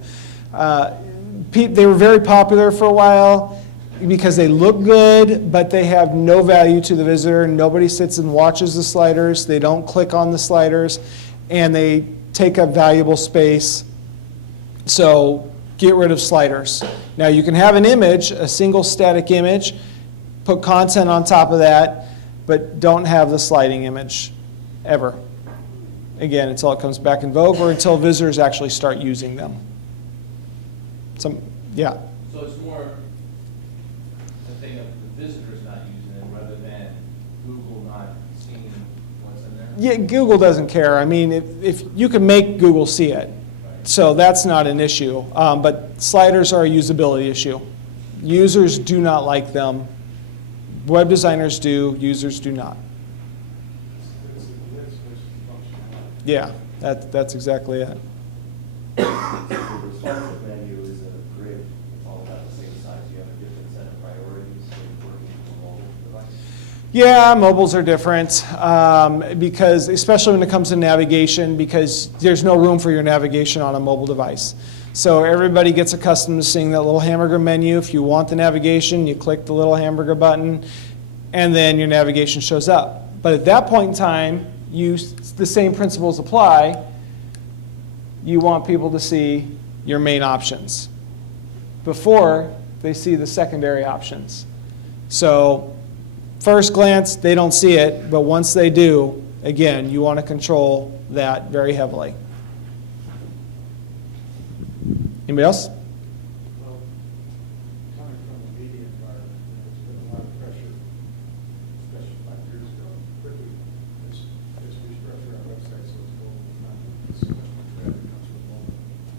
They were very popular for a while because they look good, but they have no value to the visitor. Nobody sits and watches the sliders. They don't click on the sliders, and they take up valuable space. So get rid of sliders. Now you can have an image, a single static image, put content on top of that, but don't have the sliding image ever. Again, until it comes back in vogue or until visitors actually start using them. Yeah. So it's more a thing of the visitors not using it rather than Google not seeing what's in there? Yeah, Google doesn't care. I mean, if you can make Google see it, so that's not an issue. But sliders are a usability issue. Users do not like them. Web designers do, users do not. It's the glitz versus functionality. Yeah, that's exactly it. The responsive menu is a grid, it's all about the same size, you have a different set of priorities when you're working with a mobile device. Yeah, mobiles are different because, especially when it comes to navigation, because there's no room for your navigation on a mobile device. So everybody gets accustomed to seeing that little hamburger menu. If you want the navigation, you click the little hamburger button, and then your navigation shows up. But at that point in time, the same principles apply. You want people to see your main options before they see the secondary options. So first glance, they don't see it, but once they do, again, you want to control that very heavily. Anybody else? Well, coming from the media environment, there's been a lot of pressure, especially 5 years ago, quickly, just restructure our website so it's mobile. Not so much more traffic comes from mobile.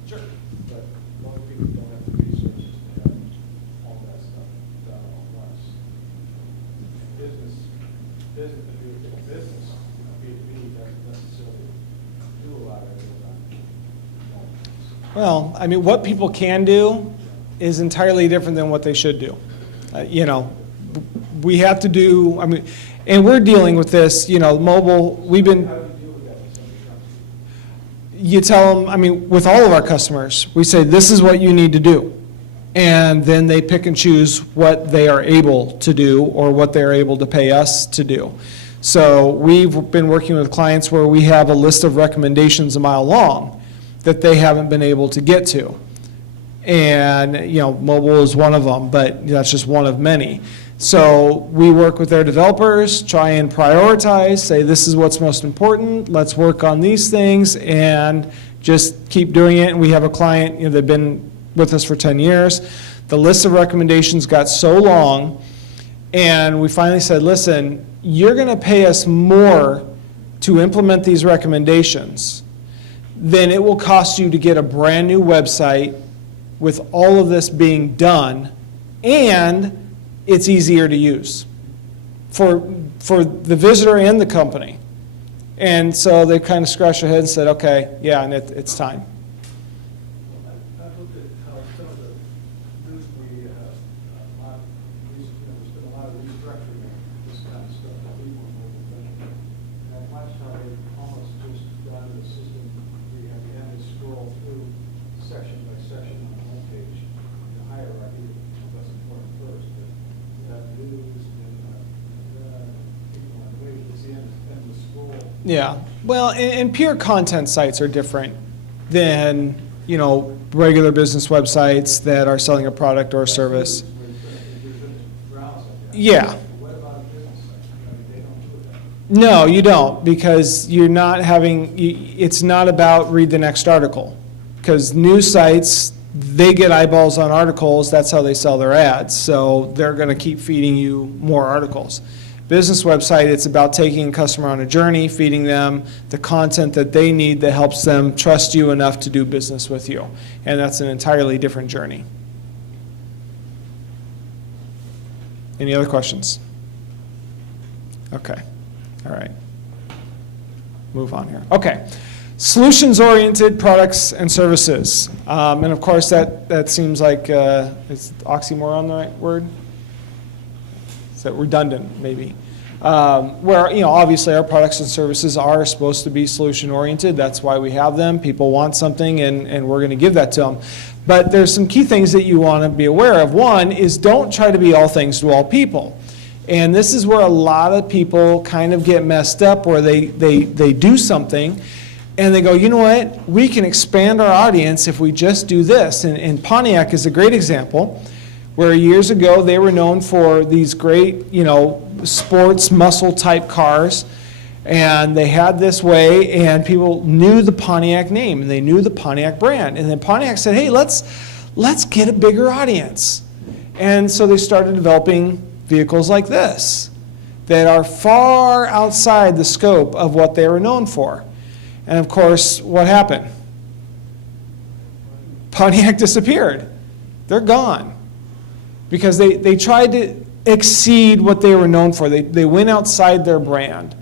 Sure. But most people don't have the resources to have all that stuff done all at once. Business, if you look at business, B2B doesn't necessarily do a lot of it on mobile. Well, I mean, what people can do is entirely different than what they should do. We have to do, I mean, and we're dealing with this, mobile, we've been, How do you deal with that when somebody comes? you tell them, I mean, with all of our customers, we say, this is what you need to do. And then they pick and choose what they are able to do or what they're able to pay us to do. So we've been working with clients where we have a list of recommendations a mile long that they haven't been able to get to. And, mobile is one of them, but that's just one of many. So we work with their developers, try and prioritize, say this is what's most important, let's work on these things, and just keep doing it. And we have a client, they've been with us for 10 years. The list of recommendations got so long, and we finally said, listen, you're going to pay us more to implement these recommendations than it will cost you to get a brand new website with all of this being done, and it's easier to use for the visitor and the company. And so they kind of scratched their head and said, okay, yeah, and it's time. I've looked at how some of the news media has a lot, there's been a lot of restructuring of this kind of stuff that we want to. And I watched how they almost just done the system where you have to scroll through section by section on the homepage, the hierarchy of what's important first. But you have news and people on the way, it's the end of the scroll. Yeah, well, and pure content sites are different than, regular business websites that are selling a product or a service. Yeah. What about a business site? They don't do that. No, you don't, because you're not having, it's not about read the next article. Because news sites, they get eyeballs on articles, that's how they sell their ads. So they're going to keep feeding you more articles. Business website, it's about taking a customer on a journey, feeding them the content that they need that helps them trust you enough to do business with you. And that's an entirely different journey. Any other questions? Okay. All right. Move on here. Okay. Solutions-oriented products and services. And of course, that seems like, is oxymoron the right word? Is that redundant, maybe? Where, obviously our products and services are supposed to be solution-oriented. That's why we have them. People want something, and we're going to give that to them. But there's some key things that you want to be aware of. One is don't try to be all things to all people. And this is where a lot of people kind of get messed up, where they do something, and they go, you know what, we can expand our audience if we just do this. And Pontiac is a great example, where years ago they were known for these great, sports muscle type cars, and they had this way, and people knew the Pontiac name, and they knew the Pontiac brand. And then Pontiac said, hey, let's get a bigger audience. And so they started developing vehicles like this that are far outside the scope of what they were known for. And of course, what happened? Pontiac disappeared. They're gone. Because they tried to exceed what they were known for. They went outside their brand.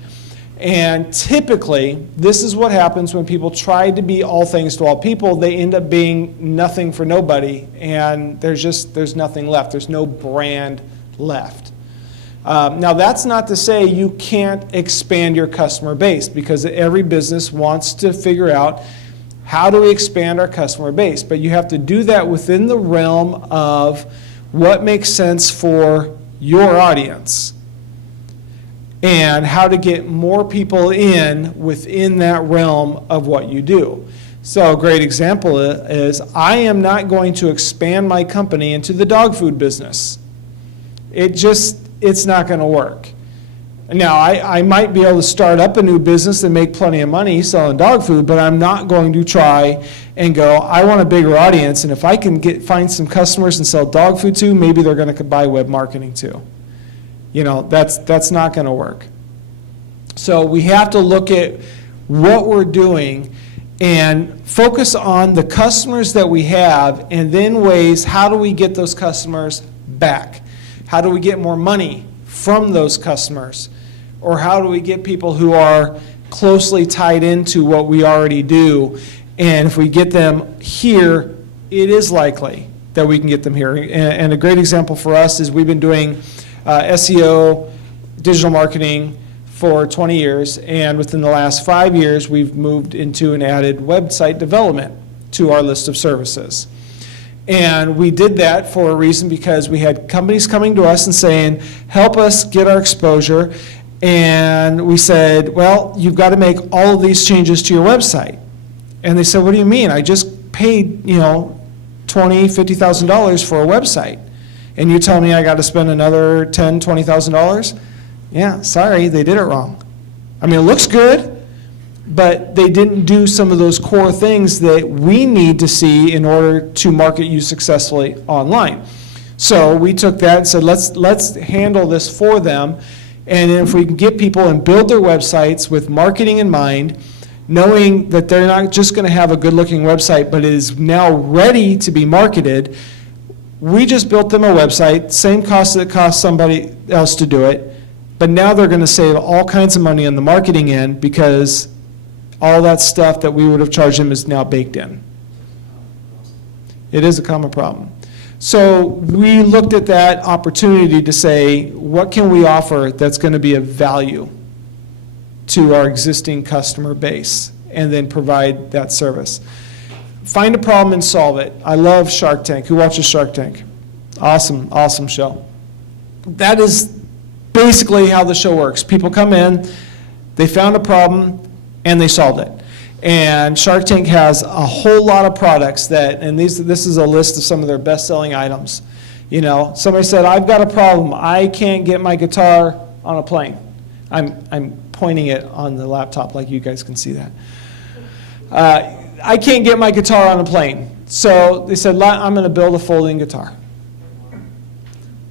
And typically, this is what happens when people try to be all things to all people. They end up being nothing for nobody, and there's nothing left. There's no brand left. Now, that's not to say you can't expand your customer base, because every business wants to figure out how do we expand our customer base. But you have to do that within the realm of what makes sense for your audience and how to get more people in within that realm of what you do. So a great example is I am not going to expand my company into the dog food business. It's not going to work. Now, I might be able to start up a new business and make plenty of money selling dog food, but I'm not going to try and go, I want a bigger audience, and if I can find some customers and sell dog food to, maybe they're going to buy web marketing too. That's not going to work. So we have to look at what we're doing and focus on the customers that we have, and then ways, how do we get those customers back? How do we get more money from those customers? Or how do we get people who are closely tied into what we already do? And if we get them here, it is likely that we can get them here. And a great example for us is we've been doing SEO, digital marketing for 20 years. And within the last 5 years, we've moved into and added website development to our list of services. And we did that for a reason, because we had companies coming to us and saying, help us get our exposure. And we said, well, you've got to make all of these changes to your website. And they said, what do you mean? I just paid, $20,000, $50,000 for a website. And you tell me I got to spend another $10,000, $20,000? Yeah, sorry, they did it wrong. I mean, it looks good, but they didn't do some of those core things that we need to see in order to market you successfully online. So we took that and said, let's handle this for them. And if we can get people and build their websites with marketing in mind, knowing that they're not just going to have a good-looking website, but it is now ready to be marketed, we just built them a website, same cost that it cost somebody else to do it, but now they're going to save all kinds of money on the marketing end, because all that stuff that we would have charged them is now baked in. It is a common problem. So we looked at that opportunity to say, what can we offer that's going to be of value to our existing customer base, and then provide that service. Find a problem and solve it. I love Shark Tank. Who watches Shark Tank? Awesome, awesome show. That is basically how the show works. People come in, they found a problem, and they solved it. And Shark Tank has a whole lot of products that, and this is a list of some of their best-selling items. Somebody said, I've got a problem. I can't get my guitar on a plane. I'm pointing it on the laptop like you guys can see that. I can't get my guitar on a plane. So they said, I'm going to build a folding guitar.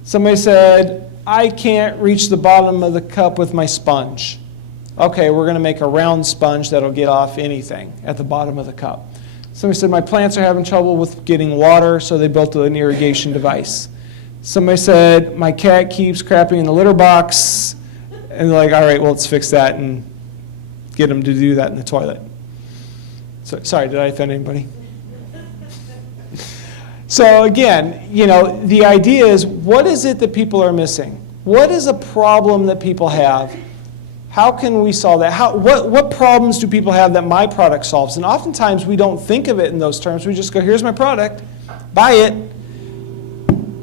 Somebody said, I can't reach the bottom of the cup with my sponge. Okay, we're going to make a round sponge that'll get off anything at the bottom of the cup. Somebody said, my plants are having trouble with getting water, so they built an irrigation device. Somebody said, my cat keeps crapping in the litter box. And they're like, all right, well, let's fix that and get them to do that in the toilet. So, sorry, did I offend anybody? So again, the idea is, what is it that people are missing? What is a problem that people have? How can we solve that? What problems do people have that my product solves? And oftentimes we don't think of it in those terms. We just go, here's my product, buy it.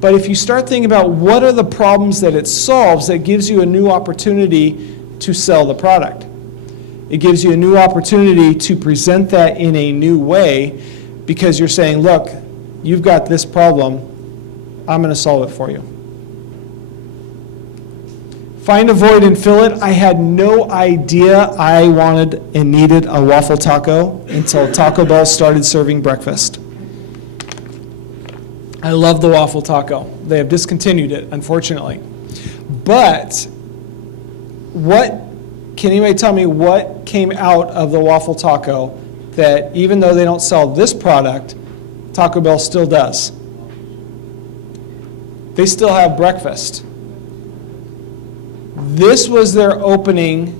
But if you start thinking about what are the problems that it solves, that gives you a new opportunity to sell the product. It gives you a new opportunity to present that in a new way, because you're saying, look, you've got this problem, I'm going to solve it for you. Find a void and fill it. I had no idea I wanted and needed a waffle taco until Taco Bell started serving breakfast. I love the waffle taco. They have discontinued it, unfortunately. But can anybody tell me what came out of the waffle taco that, even though they don't sell this product, Taco Bell still does? They still have breakfast. This was their opening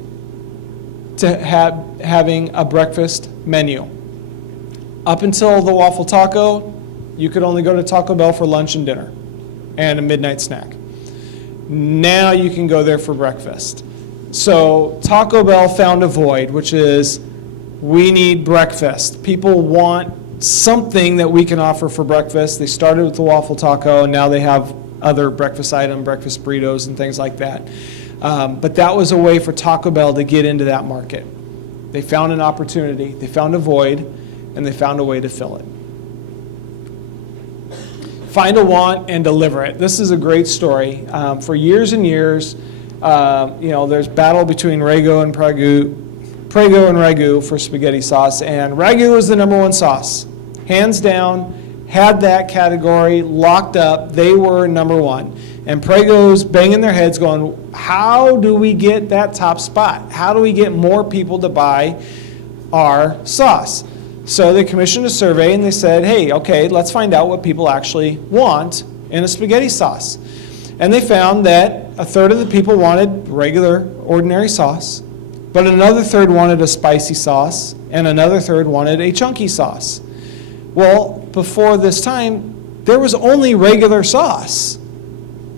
to having a breakfast menu. Up until the waffle taco, you could only go to Taco Bell for lunch and dinner and a midnight snack. Now you can go there for breakfast. So Taco Bell found a void, which is, we need breakfast. People want something that we can offer for breakfast. They started with the waffle taco, and now they have other breakfast items, breakfast burritos and things like that. But that was a way for Taco Bell to get into that market. They found an opportunity, they found a void, and they found a way to fill it. Find a want and deliver it. This is a great story. For years and years, there's battle between Prego and Ragu for spaghetti sauce, and Ragu was the #1 sauce. Hands down, had that category locked up. They were #1. And Prego's banging their heads going, how do we get that top spot? How do we get more people to buy our sauce? So they commissioned a survey and they said, hey, okay, let's find out what people actually want in a spaghetti sauce. And they found that a third of the people wanted regular, ordinary sauce, but another third wanted a spicy sauce, and another third wanted a chunky sauce. Well, before this time, there was only regular sauce.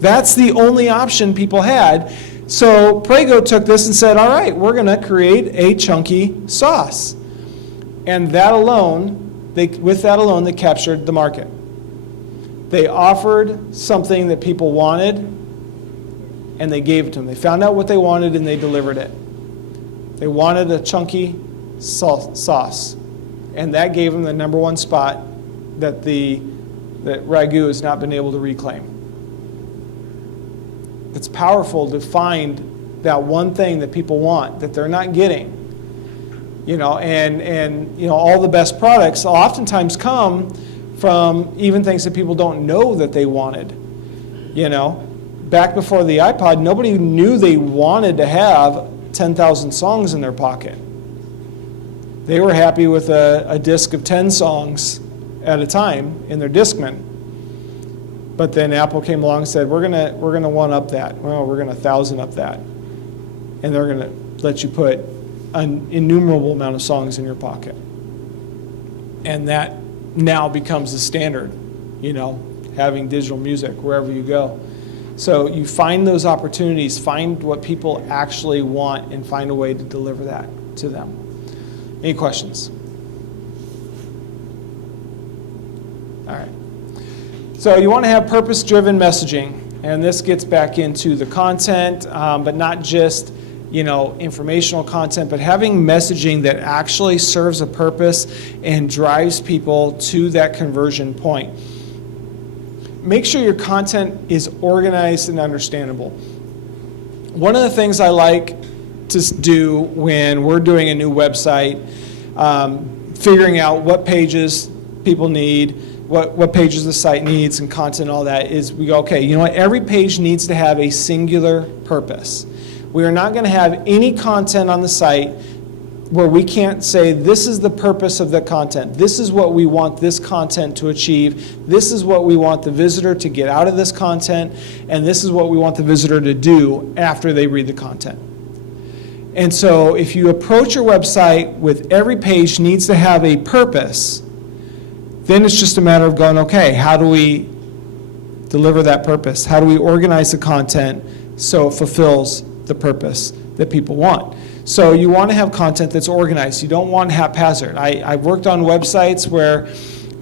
That's the only option people had. So Prego took this and said, all right, we're going to create a chunky sauce. And that alone, with that alone, they captured the market. They offered something that people wanted, and they gave it to them. They found out what they wanted, and they delivered it. They wanted a chunky sauce, and that gave them the #1 spot that Ragu has not been able to reclaim. It's powerful to find that one thing that people want that they're not getting. And all the best products oftentimes come from even things that people don't know that they wanted. Back before the iPod, nobody knew they wanted to have 10,000 songs in their pocket. They were happy with a disc of 10 songs at a time in their Discman. But then Apple came along and said, we're gonna one up that. Well, we're gonna 1,000 up that. And they're gonna let you put an innumerable amount of songs in your pocket. And that now becomes the standard, having digital music wherever you go. So you find those opportunities, find what people actually want, and find a way to deliver that to them. Any questions? All right. So you want to have purpose-driven messaging, and this gets back into the content, but not just informational content, but having messaging that actually serves a purpose and drives people to that conversion point. Make sure your content is organized and understandable. One of the things I like to do when we're doing a new website, figuring out what pages people need, what pages the site needs and content, all that, is we go, okay, you know what, every page needs to have a singular purpose. We are not going to have any content on the site where we can't say, this is the purpose of the content. This is what we want this content to achieve. This is what we want the visitor to get out of this content. And this is what we want the visitor to do after they read the content. And so if you approach your website with every page needs to have a purpose, then it's just a matter of going, okay, how do we deliver that purpose? How do we organize the content so it fulfills the purpose that people want? So you want to have content that's organized. You don't want haphazard. I've worked on websites where,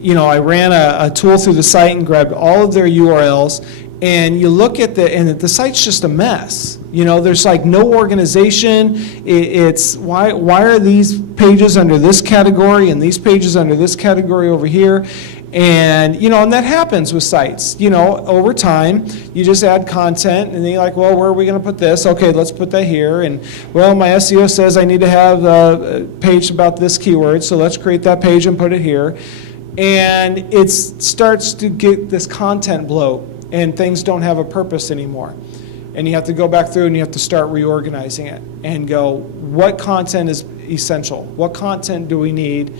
you know, I ran a tool through the site and grabbed all of their URLs, and you look at and the site's just a mess. You know, there's like no organization. It's why are these pages under this category and these pages under this category over here? And, you know, and that happens with sites. You know, over time, you just add content, and then you're like, well, where are we going to put this? Okay, let's put that here. And, well, my SEO says I need to have a page about this keyword, so let's create that page and put it here. And it starts to get this content bloat, and things don't have a purpose anymore. And you have to go back through and you have to start reorganizing it and go, what content is essential? What content do we need?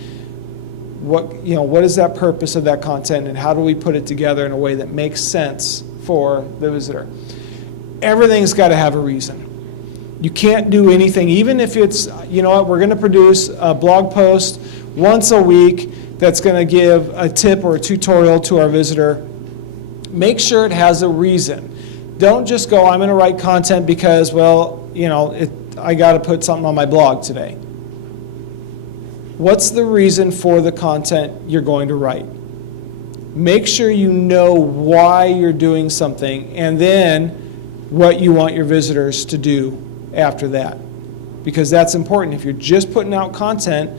What is that purpose of that content, and how do we put it together in a way that makes sense for the visitor? Everything's got to have a reason. You can't do anything, even if it's, you know what, we're going to produce a blog post once a week that's going to give a tip or a tutorial to our visitor. Make sure it has a reason. Don't just go, I'm going to write content because, well, you know, I got to put something on my blog today. What's the reason for the content you're going to write? Make sure you know why you're doing something, and then what you want your visitors to do after that. Because that's important. If you're just putting out content,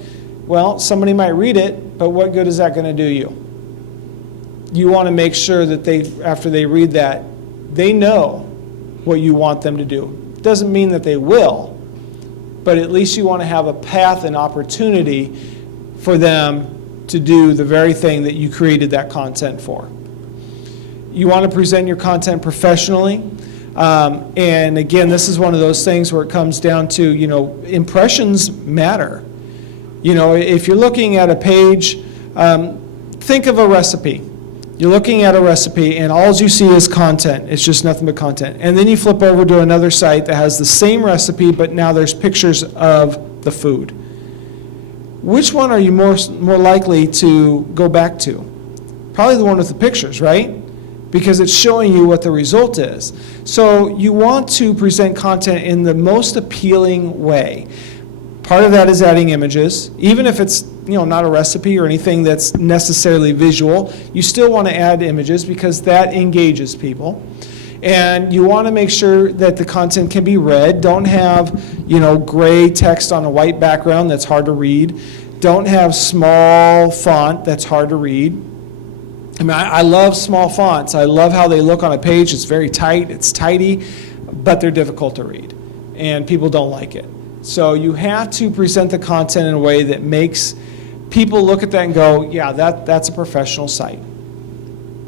well, somebody might read it, but what good is that going to do you? You want to make sure that after they read that, they know what you want them to do. Doesn't mean that they will, but at least you want to have a path and opportunity for them to do the very thing that you created that content for. You want to present your content professionally. And again, this is one of those things where it comes down to, you know, impressions matter. You know, if you're looking at a page, think of a recipe. You're looking at a recipe and all you see is content. It's just nothing but content. And then you flip over to another site that has the same recipe, but now there's pictures of the food. Which one are you more likely to go back to? Probably the one with the pictures, right? Because it's showing you what the result is. So you want to present content in the most appealing way. Part of that is adding images. Even if it's, you know, not a recipe or anything that's necessarily visual, you still want to add images because that engages people. And you want to make sure that the content can be read. Don't have, you know, gray text on a white background that's hard to read. Don't have small font that's hard to read. I mean, I love small fonts. I love how they look on a page. It's very tight, it's tidy, but they're difficult to read. And people don't like it. So you have to present the content in a way that makes people look at that and go, yeah, that's a professional site.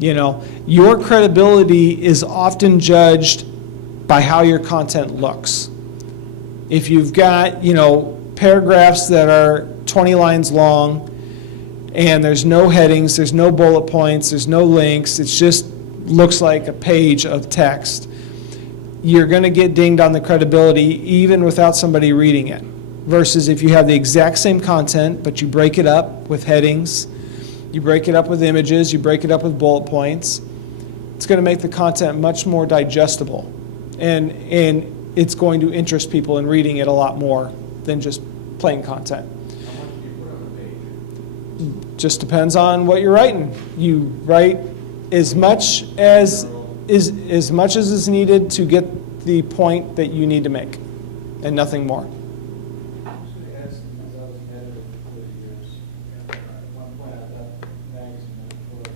You know, your credibility is often judged by how your content looks. If you've got, you know, paragraphs that are 20 lines long and there's no headings, there's no bullet points, there's no links, it just looks like a page of text, you're going to get dinged on the credibility even without somebody reading it. Versus if you have the exact same content, but you break it up with headings, you break it up with images, you break it up with bullet points, it's going to make the content much more digestible. And it's going to interest people in reading it a lot more than just plain content. How much do you put on the page? Just depends on what you're writing. You write as much as is needed to get the point that you need to make, and nothing more. Actually, as I was an editor for 40 years, and at one point I got a magazine and for a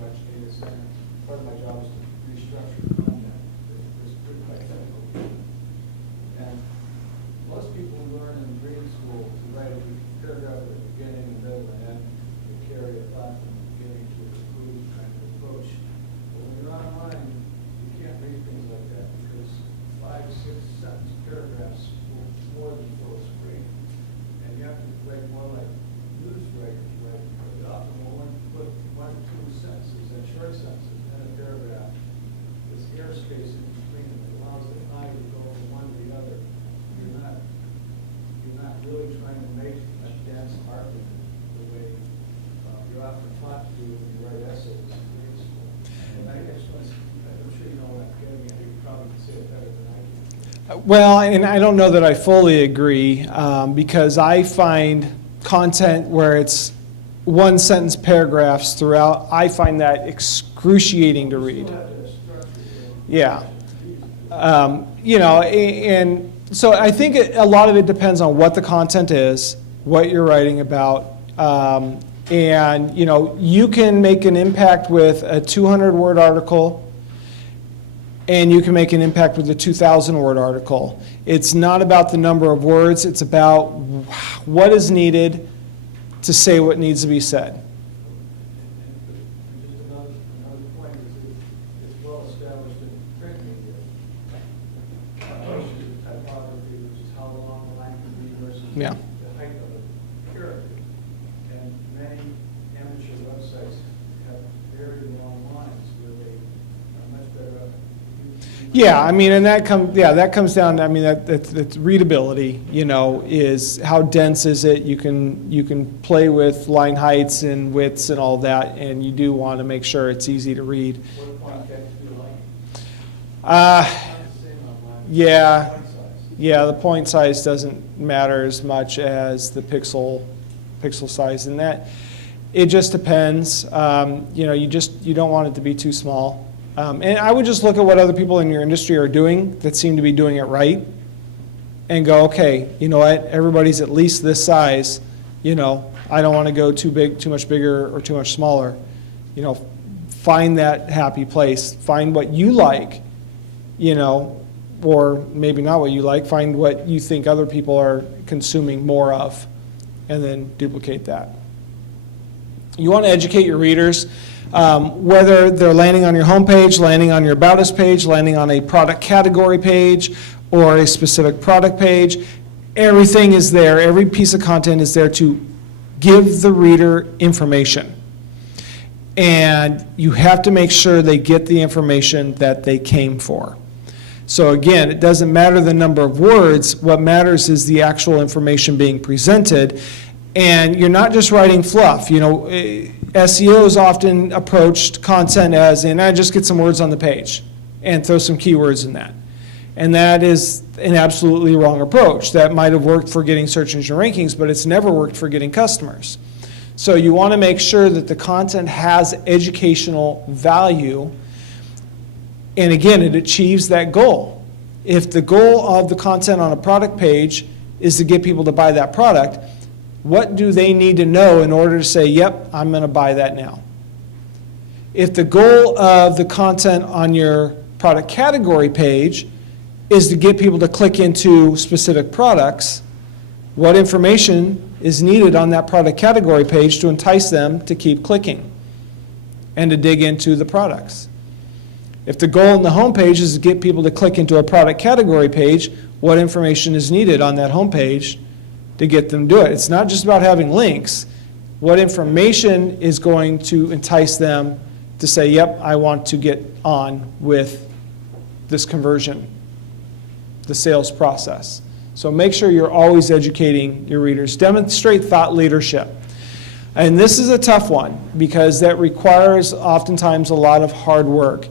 large data center. Part of my job was to restructure content. It was pretty quite technical. And most people learn in grade school to write a paragraph at the beginning, the middle, and end Well, and I don't know that I fully agree, because I find content where it's one sentence paragraphs throughout, I find that excruciating to read. Yeah. You know, and so I think a lot of it depends on what the content is, what you're writing about, and, you know, you can make an impact with a 200-word article, and you can make an impact with a 2,000-word article. It's not about the number of words, it's about what is needed to say what needs to be said. And just another point is it's well established in print media. Issues of typography, which is how long the line can be versus Yeah. the height of the character. And many amateur websites have very long lines where they are much better at. Yeah, I mean, and that comes down, I mean, that's readability, you know, is how dense is it? You can play with line heights and widths and all that, and you do want to make sure it's easy to read. What point text do you like? Uh, Not the same online. yeah, Point size. yeah, the point size doesn't matter as much as the pixel size, and that, it just depends. You know, you don't want it to be too small. And I would just look at what other people in your industry are doing that seem to be doing it right and go, okay, you know what, everybody's at least this size, you know, I don't want to go too big, too much bigger, or too much smaller. You know, find that happy place. Find what you like, you know, or maybe not what you like. Find what you think other people are consuming more of, and then duplicate that. You want to educate your readers. Whether they're landing on your homepage, landing on your About Us page, landing on a product category page, or a specific product page, everything is there. Every piece of content is there to give the reader information. And you have to make sure they get the information that they came for. So again, it doesn't matter the number of words. What matters is the actual information being presented. And you're not just writing fluff. You know, SEO is often approached content as in, I just get some words on the page and throw some keywords in that. And that is an absolutely wrong approach. That might have worked for getting search engine rankings, but it's never worked for getting customers. So you want to make sure that the content has educational value. And again, it achieves that goal. If the goal of the content on a product page is to get people to buy that product, what do they need to know in order to say, yep, I'm going to buy that now? If the goal of the content on your product category page is to get people to click into specific products, what information is needed on that product category page to entice them to keep clicking and to dig into the products? If the goal on the homepage is to get people to click into a product category page, what information is needed on that homepage to get them to do it? It's not just about having links. What information is going to entice them to say, yep, I want to get on with this conversion, the sales process? So make sure you're always educating your readers. Demonstrate thought leadership. And this is a tough one because that requires oftentimes a lot of hard work.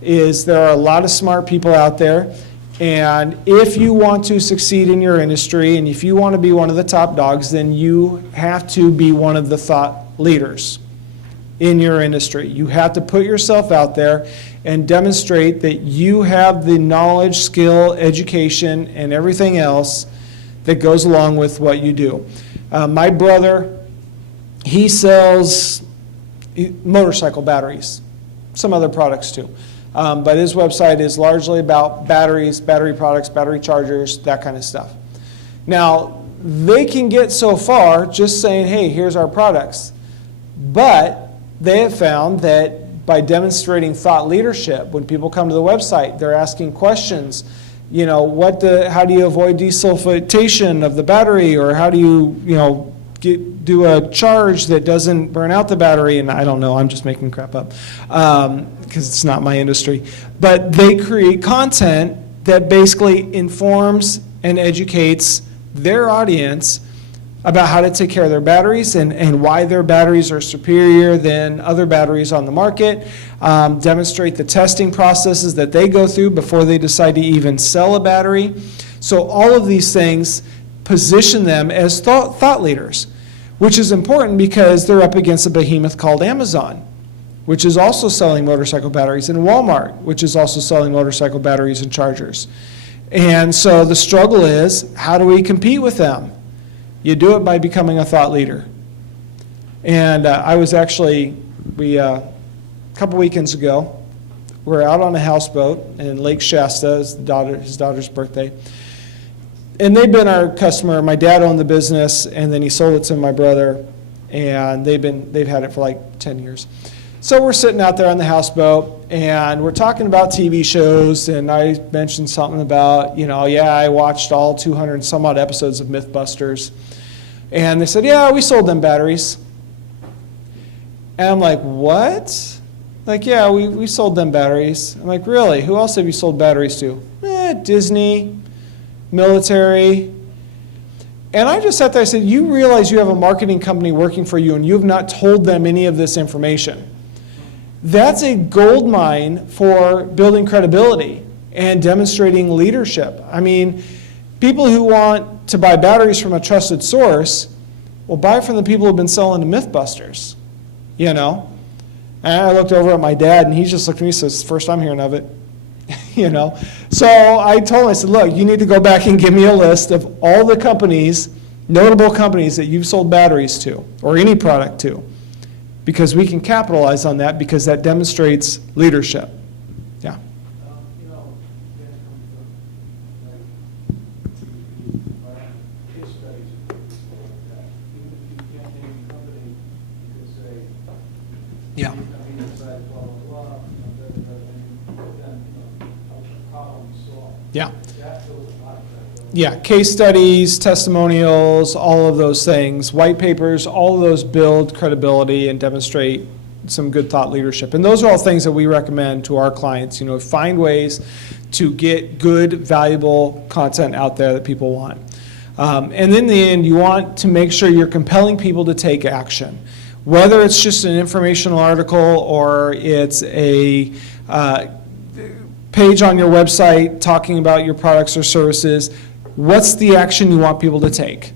There are a lot of smart people out there, and if you want to succeed in your industry and if you want to be one of the top dogs, then you have to be one of the thought leaders in your industry. You have to put yourself out there and demonstrate that you have the knowledge, skill, education, and everything else that goes along with what you do. My brother, he sells motorcycle batteries, some other products too. But his website is largely about batteries, battery products, battery chargers, that kind of stuff. Now, they can get so far just saying, hey, here's our products. But they have found that by demonstrating thought leadership, when people come to the website, they're asking questions. You know, how do you avoid desulfitation of the battery? Or how do you, do a charge that doesn't burn out the battery? And I don't know, I'm just making crap up because it's not my industry. But they create content that basically informs and educates their audience about how to take care of their batteries and why their batteries are superior than other batteries on the market, demonstrate the testing processes that they go through before they decide to even sell a battery. So all of these things position them as thought leaders, which is important because they're up against a behemoth called Amazon, which is also selling motorcycle batteries, and Walmart, which is also selling motorcycle batteries and chargers. And so the struggle is, how do we compete with them? You do it by becoming a thought leader. And I was actually, a couple weekends ago, we're out on a houseboat in Lake Shasta, his daughter's birthday. And they've been our customer. My dad owned the business, and then he sold it to my brother, and they've had it for like 10 years. So we're sitting out there on the houseboat, and we're talking about TV shows, and I mentioned something about, I watched all 200 and some odd episodes of Mythbusters. And they said, yeah, we sold them batteries. And I'm like, what? Like, yeah, we sold them batteries. I'm like, really? Who else have you sold batteries to? Disney, military. And I just sat there and said, you realize you have a marketing company working for you and you have not told them any of this information. That's a gold mine for building credibility and demonstrating leadership. I mean, people who want to buy batteries from a trusted source will buy from the people who've been selling to Mythbusters, And I looked over at my dad, and he just looked at me and says, first I'm hearing of it. So I told him, I said, look, you need to go back and give me a list of all the companies, notable companies that you've sold batteries to, or any product to, because we can capitalize on that because that demonstrates leadership. Yeah. Case studies and things like that. Even if you can't name the company, you can say, Yeah. inside blah, blah, blah, and then problem solved. Yeah. That builds a lot of credibility. Yeah, case studies, testimonials, all of those things, white papers, all of those build credibility and demonstrate some good thought leadership. And those are all things that we recommend to our clients, find ways to get good, valuable content out there that people want. And in the end, you want to make sure you're compelling people to take action. Whether it's just an informational article or it's a page on your website talking about your products or services, what's the action you want people to take?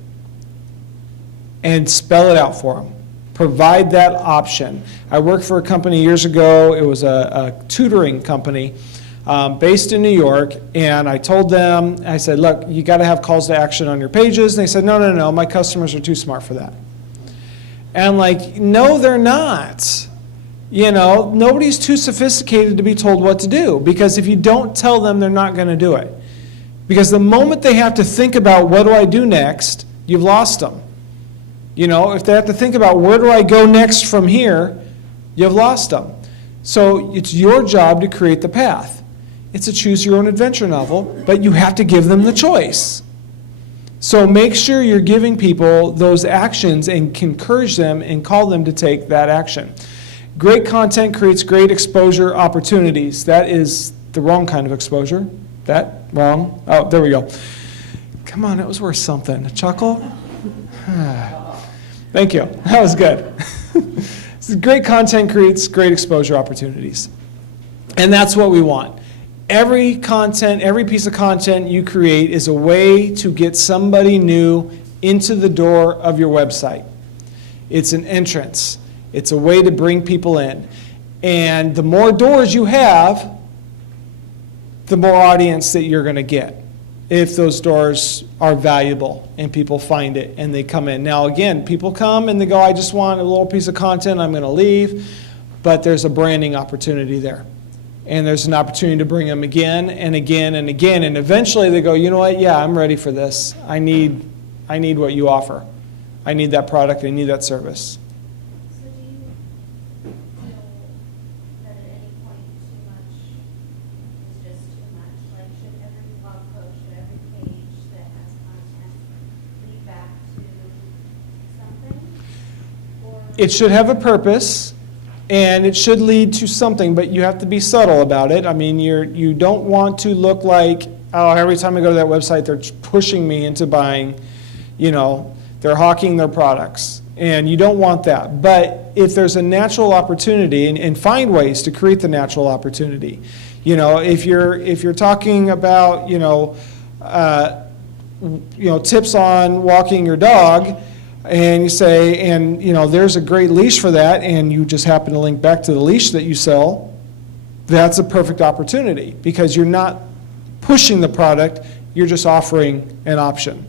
And spell it out for them. Provide that option. I worked for a company years ago. It was a tutoring company based in New York, and I told them, I said, look, you got to have calls to action on your pages. And they said, no, my customers are too smart for that. And I'm like, no, they're not. Nobody's too sophisticated to be told what to do, because if you don't tell them, they're not going to do it. Because the moment they have to think about what do I do next, you've lost them. If they have to think about where do I go next from here, you've lost them. So it's your job to create the path. It's a choose your own adventure novel, but you have to give them the choice. So make sure you're giving people those actions and encourage them and call them to take that action. Great content creates great exposure opportunities. That is the wrong kind of exposure. That wrong? Oh, there we go. Come on, it was worth something. A chuckle? Thank you. That was good. Great content creates great exposure opportunities. And that's what we want. Every piece of content you create is a way to get somebody new into the door of your website. It's an entrance. It's a way to bring people in. And the more doors you have, the more audience that you're going to get, if those doors are valuable and people find it and they come in. Now, again, people come and they go, I just want a little piece of content, I'm going to leave. But there's a branding opportunity there. And there's an opportunity to bring them again and again and again. And eventually they go, you know what, yeah, I'm ready for this. I need what you offer. I need that product, I need that service. So do you feel that at any point too much is just too much? Like, should every blog post, should every page that has content lead back to something? Or It should have a purpose, and it should lead to something, but you have to be subtle about it. I mean, you don't want to look like, oh, every time I go to that website, they're pushing me into buying, They're hawking their products, and you don't want that. But if there's a natural opportunity, and find ways to create the natural opportunity. You know, if you're talking about, tips on walking your dog, and you say, and there's a great leash for that, and you just happen to link back to the leash that you sell, that's a perfect opportunity, because you're not pushing the product, you're just offering an option.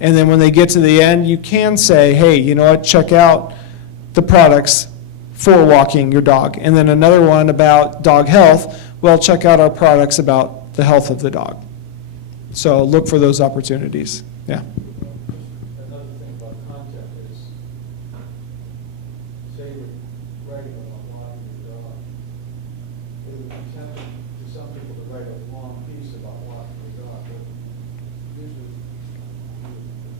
And then when they get to the end, you can say, hey, you know what, check out the products for walking your dog. And then another one about dog health, well, check out our products about the health of the dog. So look for those opportunities. Yeah. Another thing about content is, say you're writing about walking your dog, it would be tempting to some people to write a long piece about walking your dog, but usually you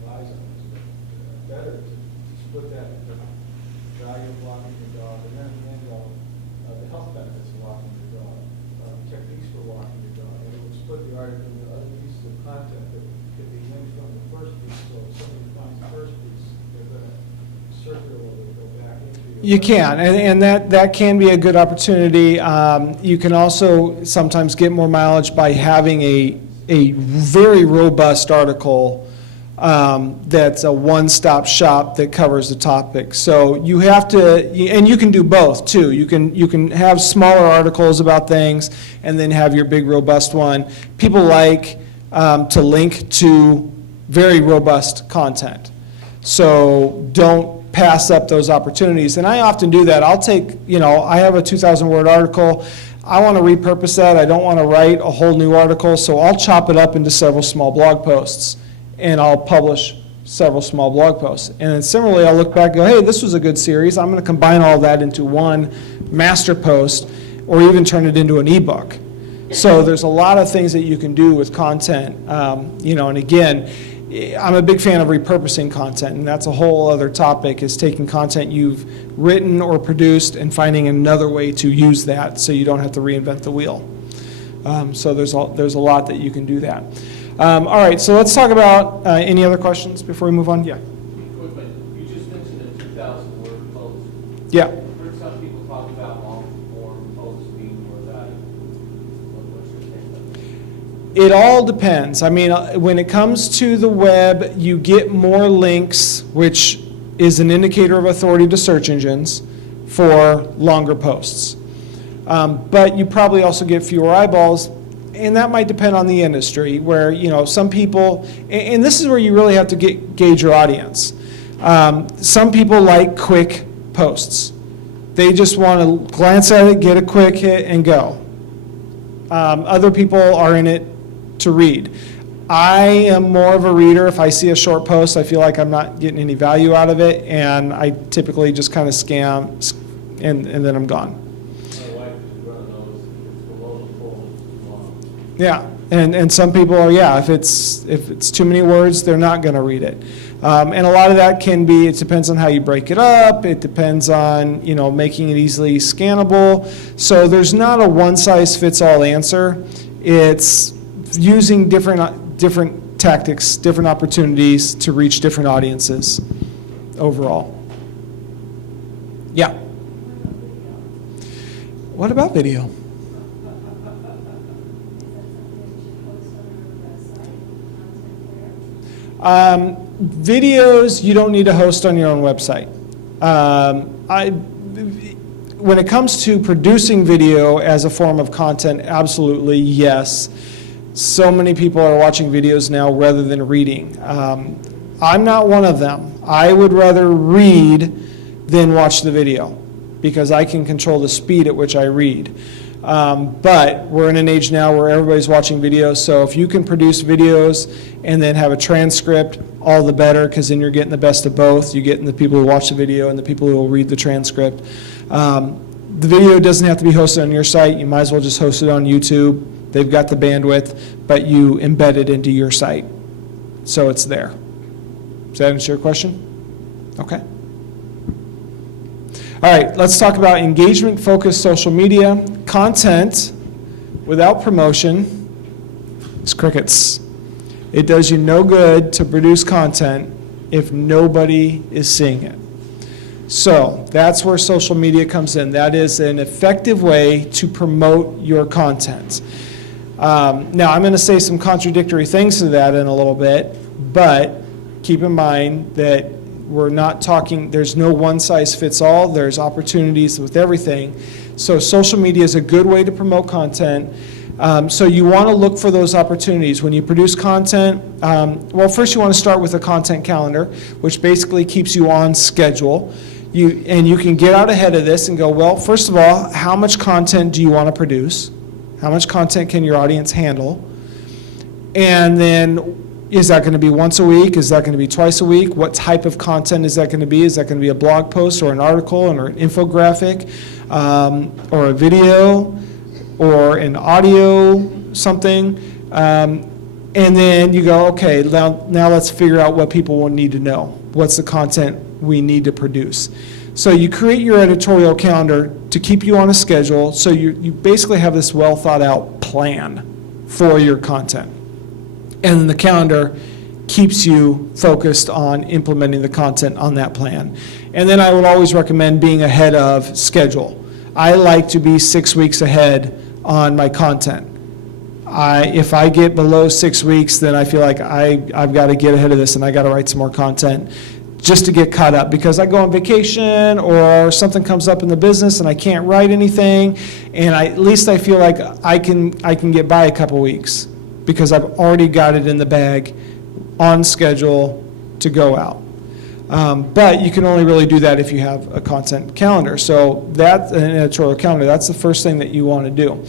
advise them it's better to split that into value of walking your dog, and then go the health benefits of walking your dog, techniques for walking your dog, and it would split the article into other pieces of content that could be linked from the first piece, so if somebody finds the first piece, they're going to circle or go back into your... You can, and that can be a good opportunity. You can also sometimes get more mileage by having a very robust article that's a one-stop shop that covers the topic. So you have to, and you can do both too. You can have smaller articles about things and then have your big robust one. People like to link to very robust content. So don't pass up those opportunities. And I often do that. I'll take, I have a 2,000-word article. I want to repurpose that. I don't want to write a whole new article, so I'll chop it up into several small blog posts, and I'll publish several small blog posts. And then similarly, I'll look back and go, hey, this was a good series. I'm going to combine all that into one master post, or even turn it into an ebook. So there's a lot of things that you can do with content. And again, I'm a big fan of repurposing content, and that's a whole other topic, is taking content you've written or produced and finding another way to use that so you don't have to reinvent the wheel. So there's a lot that you can do that. All right, so let's talk about any other questions before we move on? Yeah. Quickly, you just mentioned a 2,000-word post. Yeah. I've heard some people talk about long-form posts being more valuable. What's your take on that? It all depends. I mean, when it comes to the web, you get more links, which is an indicator of authority to search engines for longer posts. But you probably also get fewer eyeballs, and that might depend on the industry, where, some people, and this is where you really have to gauge your audience. Some people like quick posts. They just want to glance at it, get a quick hit, and go. Other people are in it to read. I am more of a reader. If I see a short post, I feel like I'm not getting any value out of it, and I typically just kind of scan, and then I'm gone. My wife is running those, it's below the fold, it's long. Yeah, and some people are, if it's too many words, they're not going to read it. And a lot of that can be, it depends on how you break it up, it depends on, making it easily scannable. So there's not a one-size-fits-all answer. It's using different tactics, different opportunities to reach different audiences overall. Yeah. What about video? Videos, you don't need to host on your own website. When it comes to producing video as a form of content, absolutely, yes. So many people are watching videos now rather than reading. I'm not one of them. I would rather read than watch the video, because I can control the speed at which I read. But we're in an age now where everybody's watching videos, so if you can produce videos and then have a transcript, all the better, because then you're getting the best of both. You're getting the people who watch the video and the people who will read the transcript. The video doesn't have to be hosted on your site. You might as well just host it on YouTube. They've got the bandwidth, but you embed it into your site, so it's there. Does that answer your question? Okay. All right, let's talk about engagement-focused social media. Content without promotion is crickets. It does you no good to produce content if nobody is seeing it. So that's where social media comes in. That is an effective way to promote your content. Now, I'm going to say some contradictory things to that in a little bit, but keep in mind that we're not talking, there's no one size fits all. There's opportunities with everything. So social media is a good way to promote content. So you want to look for those opportunities. When you produce content, well, first you want to start with a content calendar, which basically keeps you on schedule. And you can get out ahead of this and go, well, first of all, how much content do you want to produce? How much content can your audience handle? And then, is that going to be once a week? Is that going to be twice a week? What type of content is that going to be? Is that going to be a blog post or an article or an infographic or a video or an audio something? And then you go, okay, now let's figure out what people will need to know. What's the content we need to produce? So you create your editorial calendar to keep you on a schedule, so you basically have this well thought out plan for your content. And the calendar keeps you focused on implementing the content on that plan. And then I would always recommend being ahead of schedule. I like to be 6 weeks ahead on my content. If I get below 6 weeks, then I feel like I've got to get ahead of this and I got to write some more content just to get caught up, because I go on vacation or something comes up in the business and I can't write anything, and at least I feel like I can get by a couple weeks because I've already got it in the bag on schedule to go out. But you can only really do that if you have a content calendar. So that's an editorial calendar. That's the first thing that you want to do.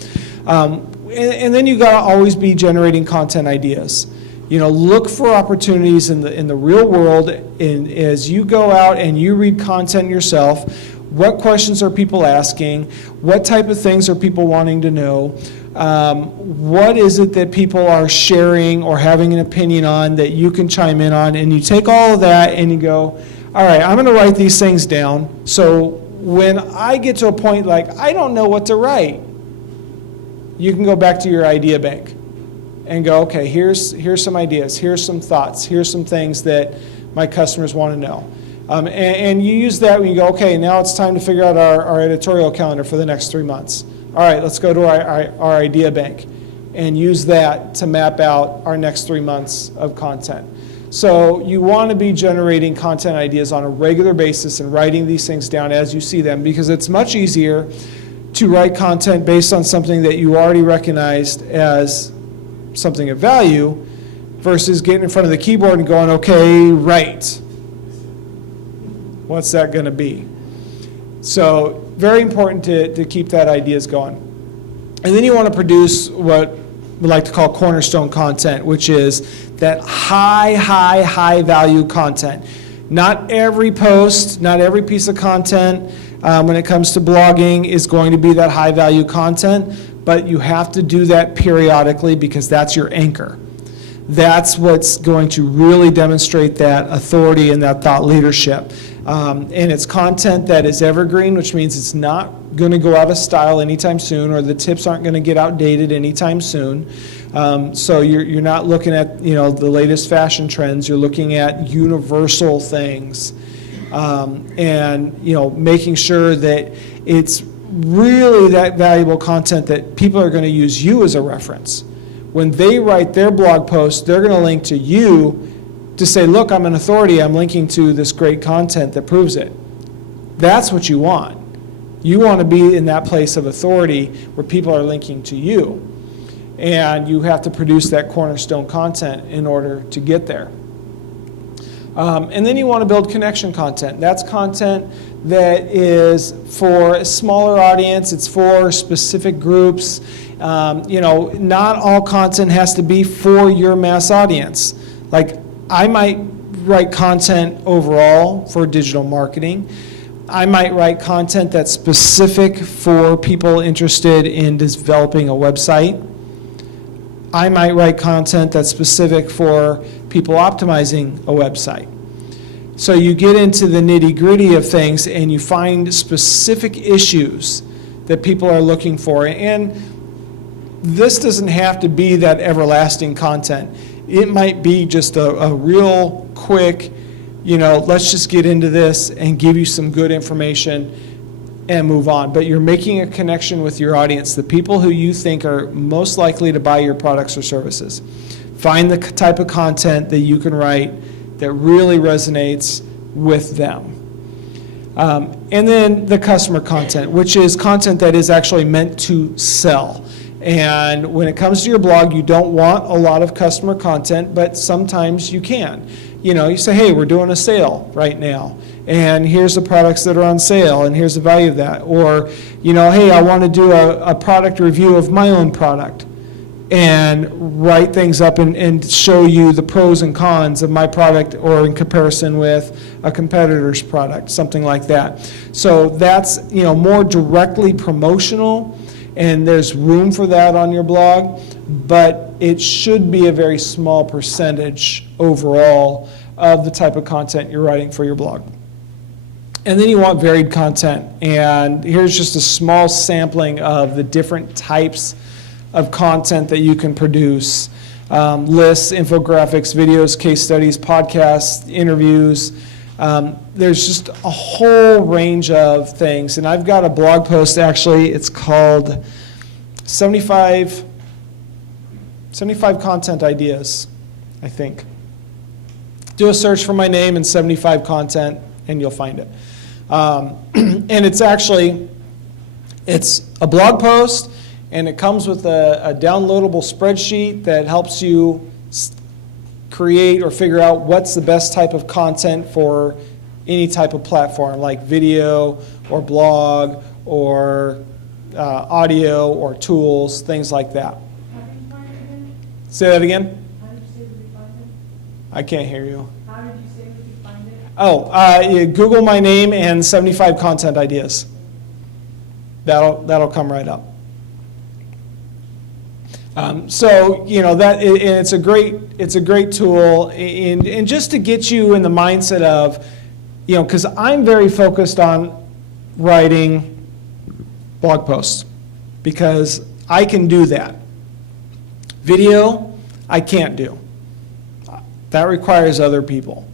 And then you got to always be generating content ideas. You know, look for opportunities in the real world, and as you go out and you read content yourself, what questions are people asking? What type of things are people wanting to know? What is it that people are sharing or having an opinion on that you can chime in on? And you take all of that and you go, all right, I'm going to write these things down. So when I get to a point like I don't know what to write, you can go back to your idea bank and go, okay, here's some ideas, here's some thoughts, here's some things that my customers want to know. And you use that when you go, okay, now it's time to figure out our editorial calendar for the next 3 months. All right, let's go to our idea bank and use that to map out our next 3 months of content. So you want to be generating content ideas on a regular basis and writing these things down as you see them, because it's much easier to write content based on something that you already recognized as something of value versus getting in front of the keyboard and going, okay, write. What's that going to be? So very important to keep that ideas going. And then you want to produce what we like to call cornerstone content, which is that high value content. Not every post, not every piece of content when it comes to blogging is going to be that high value content, but you have to do that periodically because that's your anchor. That's what's going to really demonstrate that authority and that thought leadership. And it's content that is evergreen, which means it's not going to go out of style anytime soon, or the tips aren't going to get outdated anytime soon. So you're not looking at the latest fashion trends. You're looking at universal things, and making sure that it's really that valuable content that people are going to use you as a reference. When they write their blog post, they're going to link to you to say, look, I'm an authority, I'm linking to this great content that proves it. That's what you want. You want to be in that place of authority where people are linking to you. And you have to produce that cornerstone content in order to get there. And then you want to build connection content. That's content that is for a smaller audience. It's for specific groups. Not all content has to be for your mass audience. Like, I might write content overall for digital marketing. I might write content that's specific for people interested in developing a website. I might write content that's specific for people optimizing a website. So you get into the nitty-gritty of things and you find specific issues that people are looking for. And this doesn't have to be that everlasting content. It might be just a real quick let's just get into this and give you some good information and move on. But you're making a connection with your audience, the people who you think are most likely to buy your products or services. Find the type of content that you can write that really resonates with them. And then the customer content, which is content that is actually meant to sell. And when it comes to your blog, you don't want a lot of customer content, but sometimes you can. You say, hey, we're doing a sale right now, and here's the products that are on sale, and here's the value of that. Or, hey, I want to do a product review of my own product, and write things up and show you the pros and cons of my product or in comparison with a competitor's product, something like that. So that's, more directly promotional, and there's room for that on your blog, but it should be a very small percentage overall of the type of content you're writing for your blog. And then you want varied content, and here's just a small sampling of the different types of content that you can produce. Lists, infographics, videos, case studies, podcasts, interviews. There's just a whole range of things. And I've got a blog post, actually, it's called 75 content ideas, I think. Do a search for my name and 75 content, and you'll find it. And it's a blog post, and it comes with a downloadable spreadsheet that helps you create or figure out what's the best type of content for any type of platform, like video or blog or audio or tools, things like that. How did you find it again? Say that again? How did you say that you find it? I can't hear you. How did you say that you find it? Oh, Google my name and 75 content ideas. That'll come right up. So that, and it's a great tool, and just to get you in the mindset of, because I'm very focused on writing blog posts because I can do that. Video, I can't do. That requires other people.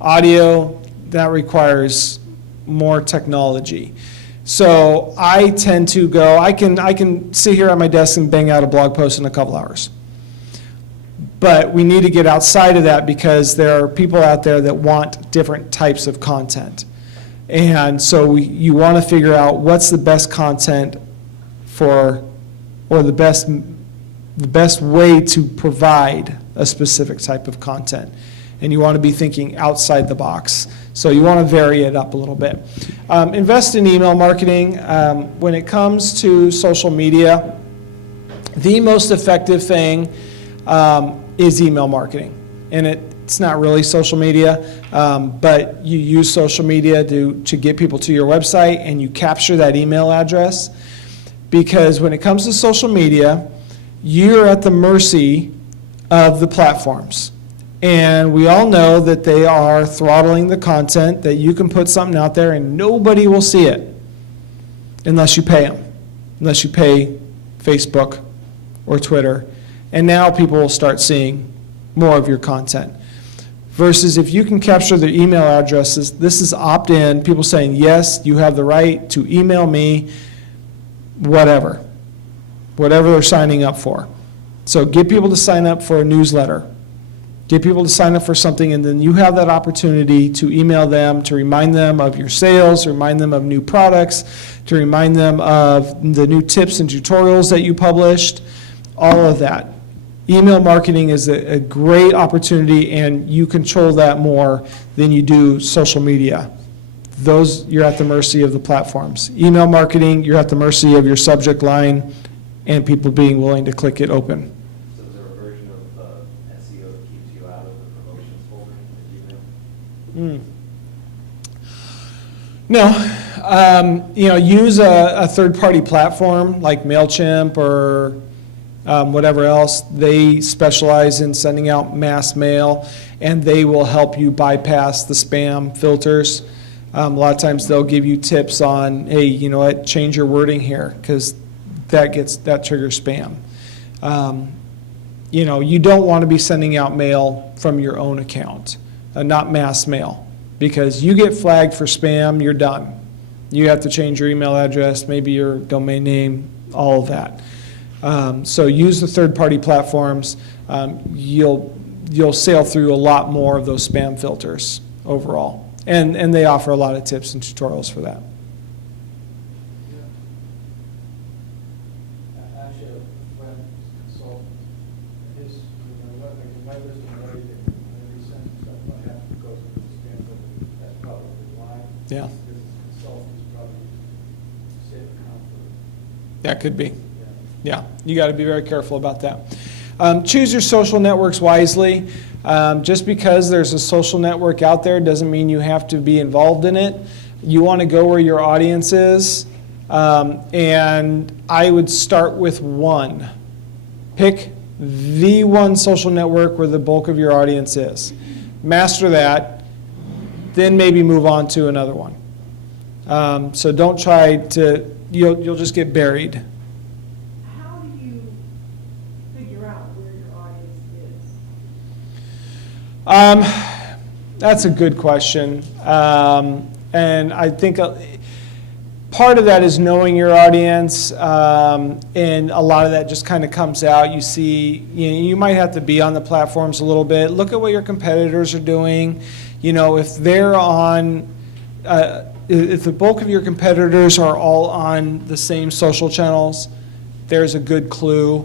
Audio, that requires more technology. So I tend to go, I can sit here at my desk and bang out a blog post in a couple hours. But we need to get outside of that because there are people out there that want different types of content. And so you want to figure out what's the best content or the best way to provide a specific type of content. And you want to be thinking outside the box. So you want to vary it up a little bit. Invest in email marketing. When it comes to social media, the most effective thing is email marketing. And it's not really social media, but you use social media to get people to your website, and you capture that email address. Because when it comes to social media, you're at the mercy of the platforms. And we all know that they are throttling the content, that you can put something out there and nobody will see it unless you pay them, unless you pay Facebook or Twitter. And now people will start seeing more of your content. Versus if you can capture their email addresses, this is opt-in, people saying, yes, you have the right to email me, whatever they're signing up for. So get people to sign up for a newsletter. Get people to sign up for something, and then you have that opportunity to email them, to remind them of your sales, to remind them of new products, to remind them of the new tips and tutorials that you published, all of that. Email marketing is a great opportunity, and you control that more than you do social media. Those, you're at the mercy of the platforms. Email marketing, you're at the mercy of your subject line and people being willing to click it open. So is there a version of SEO that keeps you out of the promotions folder in Gmail? No. Use a third-party platform like MailChimp or whatever else. They specialize in sending out mass mail, and they will help you bypass the spam filters. A lot of times they'll give you tips on, hey, you know what, change your wording here, because that triggers spam. You don't want to be sending out mail from your own account, not mass mail. because you get flagged for spam, you're done. You have to change your email address, maybe your domain name, all of that. So use the third-party platforms. You'll sail through a lot more of those spam filters overall. And they offer a lot of tips and tutorials for that. Actually, a friend, consultant, his, my list of money that when he sends stuff, I have to go through the spam filter. That's probably why. Yeah. Because his consultant is probably safe account for, That could be. yeah. Yeah, you got to be very careful about that. Choose your social networks wisely. Just because there's a social network out there doesn't mean you have to be involved in it. You want to go where your audience is, and I would start with one. Pick the one social network where the bulk of your audience is. Master that, then maybe move on to another one. So don't try to, you'll just get buried. How do you figure out where your audience is? That's a good question. And I think part of that is knowing your audience, and a lot of that just kind of comes out. You see, you might have to be on the platforms a little bit. Look at what your competitors are doing. If they're on, if the bulk of your competitors are all on the same social channels, there's a good clue.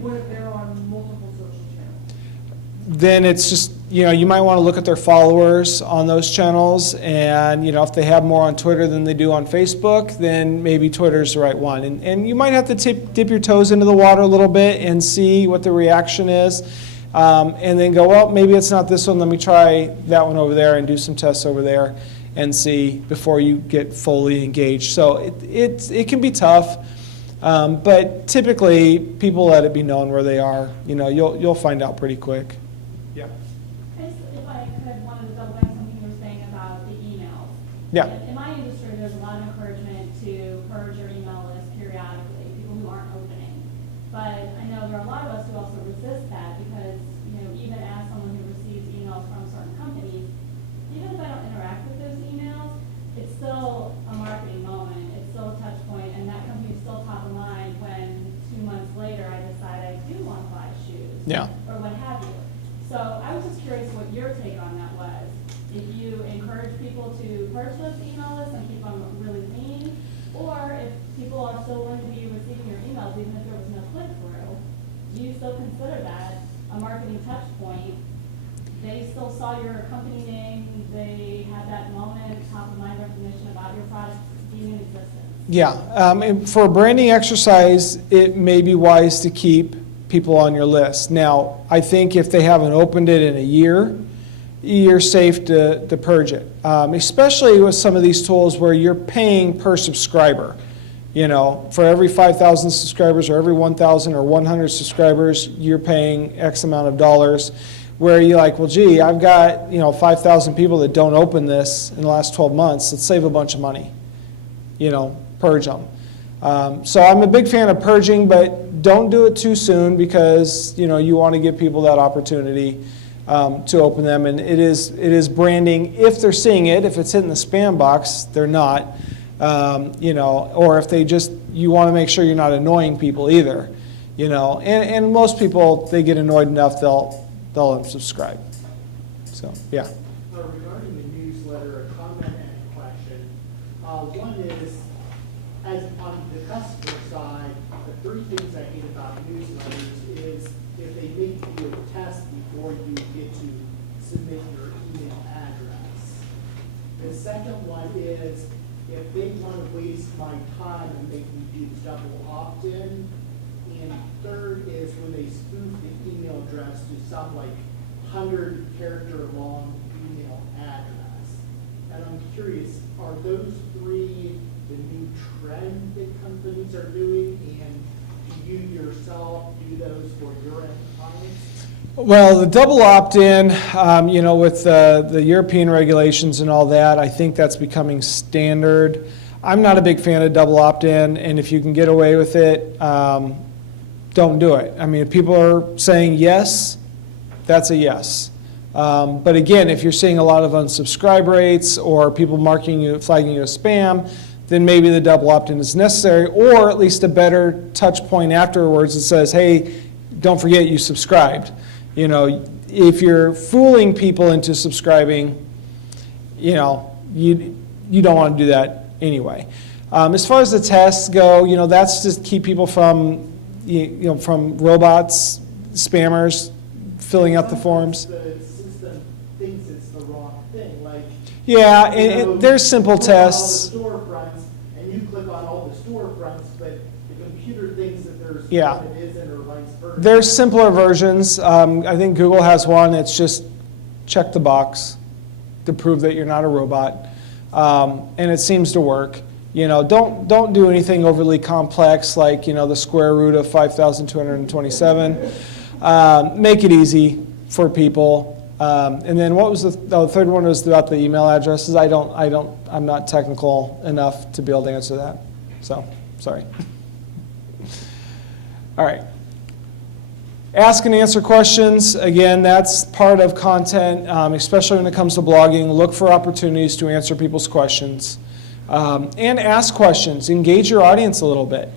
What if they're on multiple social channels? Then it's just, you might want to look at their followers on those channels, and, if they have more on Twitter than they do on Facebook, then maybe Twitter's the right one. And you might have to dip your toes into the water a little bit and see what the reaction is, and then go, well, maybe it's not this one, let me try that one over there and do some tests over there and see before you get fully engaged. So it can be tough, but typically people let it be known where they are. You'll find out pretty quick. Yeah. If I could, wanted to double back something you were saying about the emails. Yeah. In my industry, there's a lot of encouragement to purge your email list periodically, people who aren't opening. But I know there are a lot of us who also resist that because, even as someone who receives emails from certain companies, even if I don't interact with those emails, it's still a marketing moment, it's still a touch point, and that company is still top of mind when 2 months later I decide I do want to buy shoes. Yeah. Or what have you. So I was just curious what your take on that was. If you encourage people to purge those email lists and keep them really lean, or if people are still going to be receiving your emails even if there was no click-through, do you still consider that a marketing touch point? They still saw your company name, they had that moment, top of mind recognition about your product being in existence. Yeah, and for a branding exercise, it may be wise to keep people on your list. Now, I think if they haven't opened it in a year, you're safe to purge it, especially with some of these tools where you're paying per subscriber. For every 5,000 subscribers or every 1,000 or 100 subscribers, you're paying X amount of dollars, where you're like, well, gee, I've got 5,000 people that don't open this in the last 12 months. Let's save a bunch of money. Purge them. So I'm a big fan of purging, but don't do it too soon because you want to give people that opportunity to open them. And it is branding if they're seeing it. If it's hitting the spam box, they're not. Or if you want to make sure you're not annoying people either. And most people, they get annoyed enough they'll unsubscribe. So yeah. Regarding the newsletter, a comment and a question. One is, as on the customer side, the three things I hate about newsletters is if they make you do a test before you get to submit your email address. The second one is if they want to waste my time and make me do double opt-in. And third is when they spoof the email address to some 100-character long email address. And I'm curious, are those three the new trend that companies are doing? And do you yourself do those for your end clients? Well, the double opt-in, with the European regulations and all that, I think that's becoming standard. I'm not a big fan of double opt-in, and if you can get away with it, don't do it. I mean, if people are saying yes, that's a yes. But again, if you're seeing a lot of unsubscribe rates or people marking you, flagging you as spam, then maybe the double opt-in is necessary, or at least a better touch point afterwards that says, hey, don't forget you subscribed. You know, if you're fooling people into subscribing, you know, you don't want to do that anyway. As far as the tests go, you know, that's to keep people from, you know, from robots, spammers, filling out the forms. The system thinks it's the wrong thing, like. Yeah, you know, there's simple you click on all the tests. storefronts, and you click on all the storefronts, but the computer thinks that there's Yeah. one that isn't, or vice versa. There's simpler versions. I think Google has one. It's just check the box to prove that you're not a robot, and it seems to work. You know, don't do anything overly complex like, you know, the square root of 5,227. Make it easy for people. And then what was the third one was about the email addresses. I'm not technical enough to be able to answer that. So, sorry. All right. Ask and answer questions. Again, that's part of content, especially when it comes to blogging. Look for opportunities to answer people's questions. And ask questions. Engage your audience a little bit.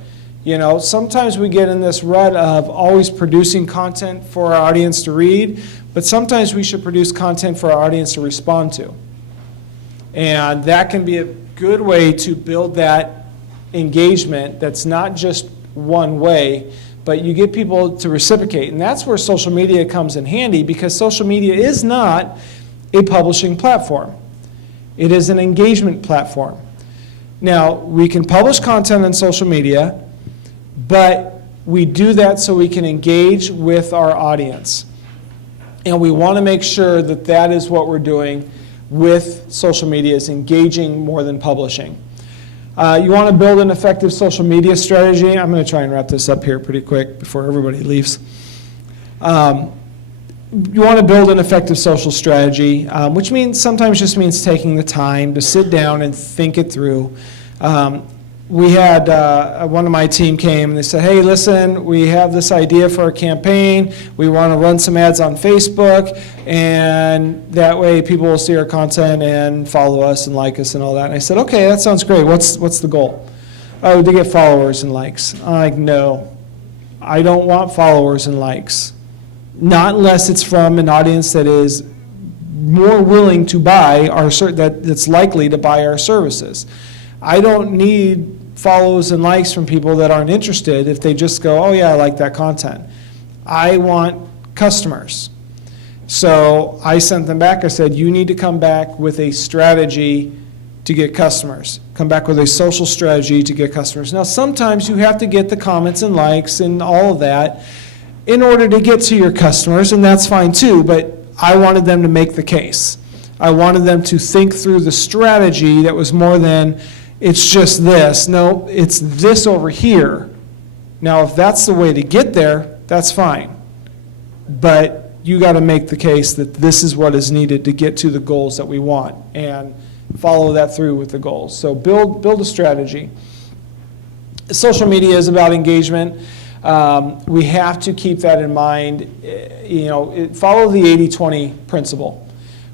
You know, sometimes we get in this rut of always producing content for our audience to read, but sometimes we should produce content for our audience to respond to. And that can be a good way to build that engagement that's not just one way, but you get people to reciprocate. And that's where social media comes in handy, because social media is not a publishing platform. It is an engagement platform. Now, we can publish content on social media, but we do that so we can engage with our audience. And we want to make sure that that is what we're doing with social media, is engaging more than publishing. You want to build an effective social media strategy. I'm going to try and wrap this up here pretty quick before everybody leaves. You want to build an effective social strategy, which sometimes just means taking the time to sit down and think it through. We had one of my team came and they said, hey, listen, we have this idea for a campaign. We want to run some ads on Facebook, and that way people will see our content and follow us and like us and all that. And I said, okay, that sounds great. What's the goal? Oh, to get followers and likes. I'm like, no, I don't want followers and likes. Not unless it's from an audience that is more willing to buy that's likely to buy our services. I don't need follows and likes from people that aren't interested if they just go, oh yeah, I like that content. I want customers. So I sent them back. I said, you need to come back with a strategy to get customers. Come back with a social strategy to get customers. Now, sometimes you have to get the comments and likes and all of that in order to get to your customers, and that's fine too, but I wanted them to make the case. I wanted them to think through the strategy that was more than, it's just this. No, it's this over here. Now, if that's the way to get there, that's fine. But you got to make the case that this is what is needed to get to the goals that we want, and follow that through with the goals. So build a strategy. Social media is about engagement. We have to keep that in mind. You know, follow the 80-20 principle,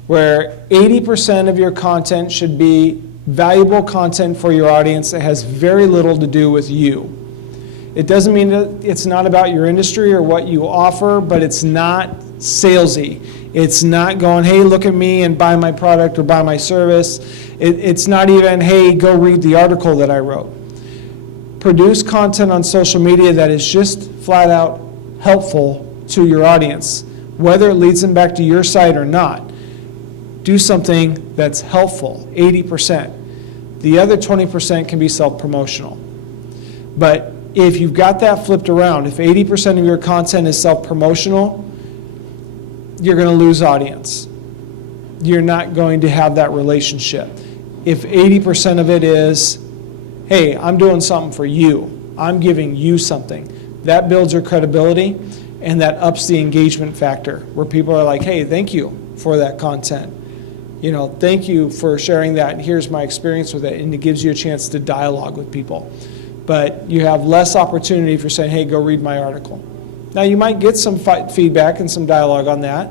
where 80% of your content should be valuable content for your audience that has very little to do with you. It doesn't mean that it's not about your industry or what you offer, but it's not salesy. It's not going, hey, look at me and buy my product or buy my service. It's not even, hey, go read the article that I wrote. Produce content on social media that is just flat out helpful to your audience, whether it leads them back to your site or not. Do something that's helpful, 80%. The other 20% can be self-promotional. But if you've got that flipped around, if 80% of your content is self-promotional, you're going to lose audience. You're not going to have that relationship. If 80% of it is, hey, I'm doing something for you, I'm giving you something, that builds your credibility, and that ups the engagement factor, where people are like, hey, thank you for that content. You know, thank you for sharing that, and here's my experience with it, and it gives you a chance to dialogue with people. But you have less opportunity if you're saying, hey, go read my article. Now, you might get some feedback and some dialogue on that,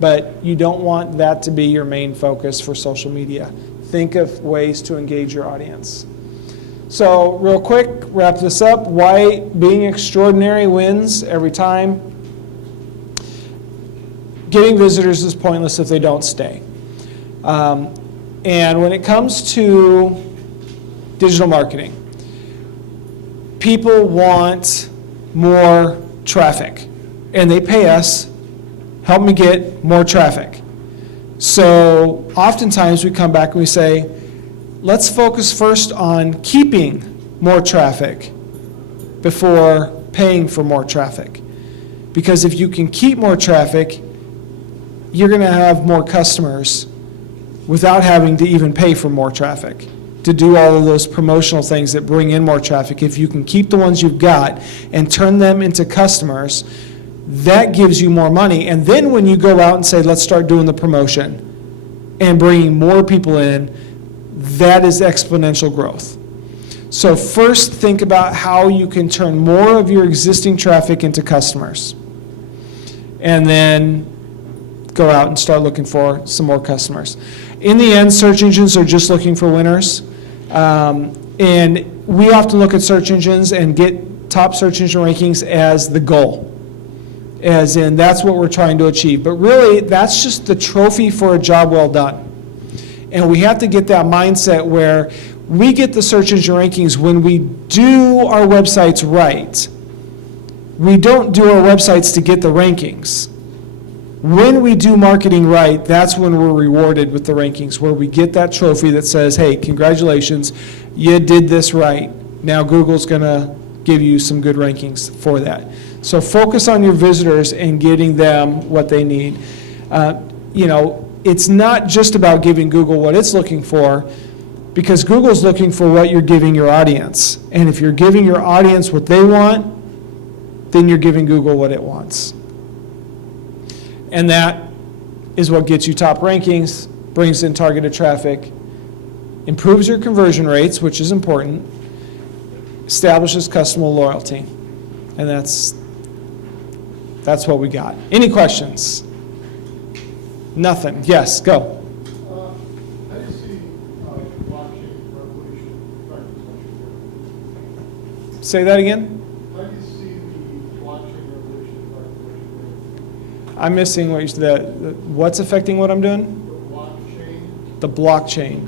but you don't want that to be your main focus for social media. Think of ways to engage your audience. So real quick, wrap this up. Why being extraordinary wins every time. Getting visitors is pointless if they don't stay. And when it comes to digital marketing, people want more traffic, and they pay us, help me get more traffic. So oftentimes we come back and we say, let's focus first on keeping more traffic before paying for more traffic. Because if you can keep more traffic, you're going to have more customers without having to even pay for more traffic to do all of those promotional things that bring in more traffic. If you can keep the ones you've got and turn them into customers, that gives you more money. And then when you go out and say, let's start doing the promotion and bringing more people in, that is exponential growth. So first, think about how you can turn more of your existing traffic into customers. And then go out and start looking for some more customers. In the end, search engines are just looking for winners. And we often look at search engines and get top search engine rankings as the goal. As in, that's what we're trying to achieve. But really, that's just the trophy for a job well done. And we have to get that mindset where we get the search engine rankings when we do our websites right. We don't do our websites to get the rankings. When we do marketing right, that's when we're rewarded with the rankings, where we get that trophy that says, hey, congratulations, you did this right. Now Google's going to give you some good rankings for that. So focus on your visitors and getting them what they need. It's not just about giving Google what it's looking for, because Google's looking for what you're giving your audience. And if you're giving your audience what they want, then you're giving Google what it wants. And that is what gets you top rankings, brings in targeted traffic, improves your conversion rates, which is important, establishes customer loyalty. And that's what we got. Any questions? Nothing. Yes, go. How do you see blockchain revolution affecting what you're doing? Say that again? How do you see the blockchain revolution affecting what you're doing? I'm missing what you said. What's affecting what I'm doing? The blockchain.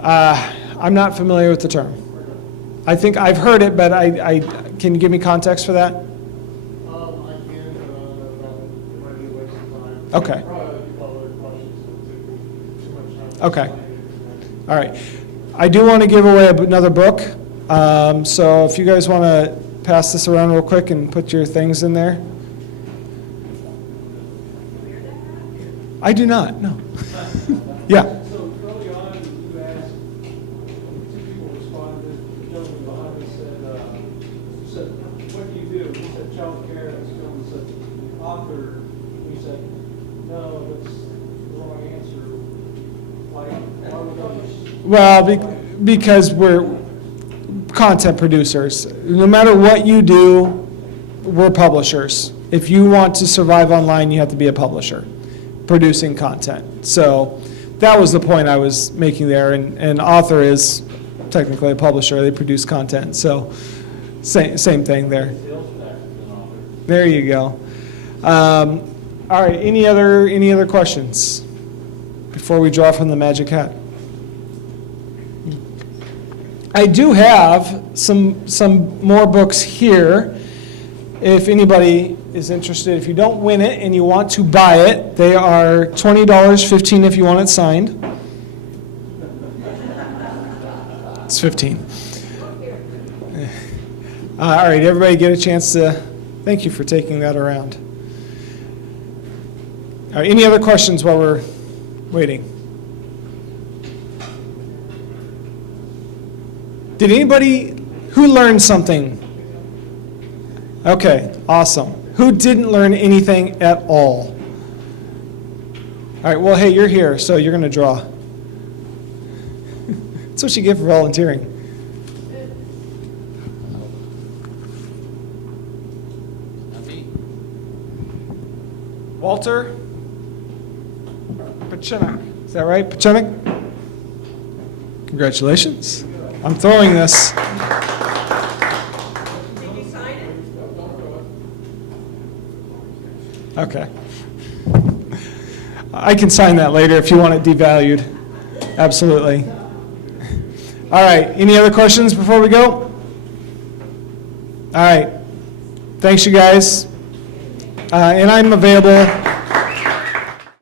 The blockchain. I'm not familiar with the term. I think I've heard it, but I can you give me context for that? I can, it might be a waste of time. Okay. Probably a couple other questions that take too much time. Okay. All right. I do want to give away another book. So if you guys want to pass this around real quick and put your things in there. I do not, no. Yeah. So early on, you asked, two people responded, the gentleman behind me said, what do you do? He said, childcare, and this gentleman said, author. He said, no, that's the wrong answer. Why would others? Well, because we're content producers. No matter what you do, we're publishers. If you want to survive online, you have to be a publisher producing content. So that was the point I was making there. And author is technically a publisher. They produce content. So same thing there. There you go. All right. Any other questions before we draw from the magic hat? I do have some more books here. If anybody is interested, if you don't win it and you want to buy it, they are $20, $15 if you want it signed. It's $15. All right, everybody get a chance to, thank you for taking that around. All right, any other questions while we're waiting? Did anybody, who learned something? Okay, awesome. Who didn't learn anything at all? All right, well, hey, you're here, so you're going to draw. That's what you get for volunteering. Walter Pachinek. Is that right, Pachinek? Congratulations. I'm throwing this. Did you sign it? Okay. I can sign that later if you want it devalued. Absolutely. All right, any other questions before we go? All right. Thanks, you guys. And I'm available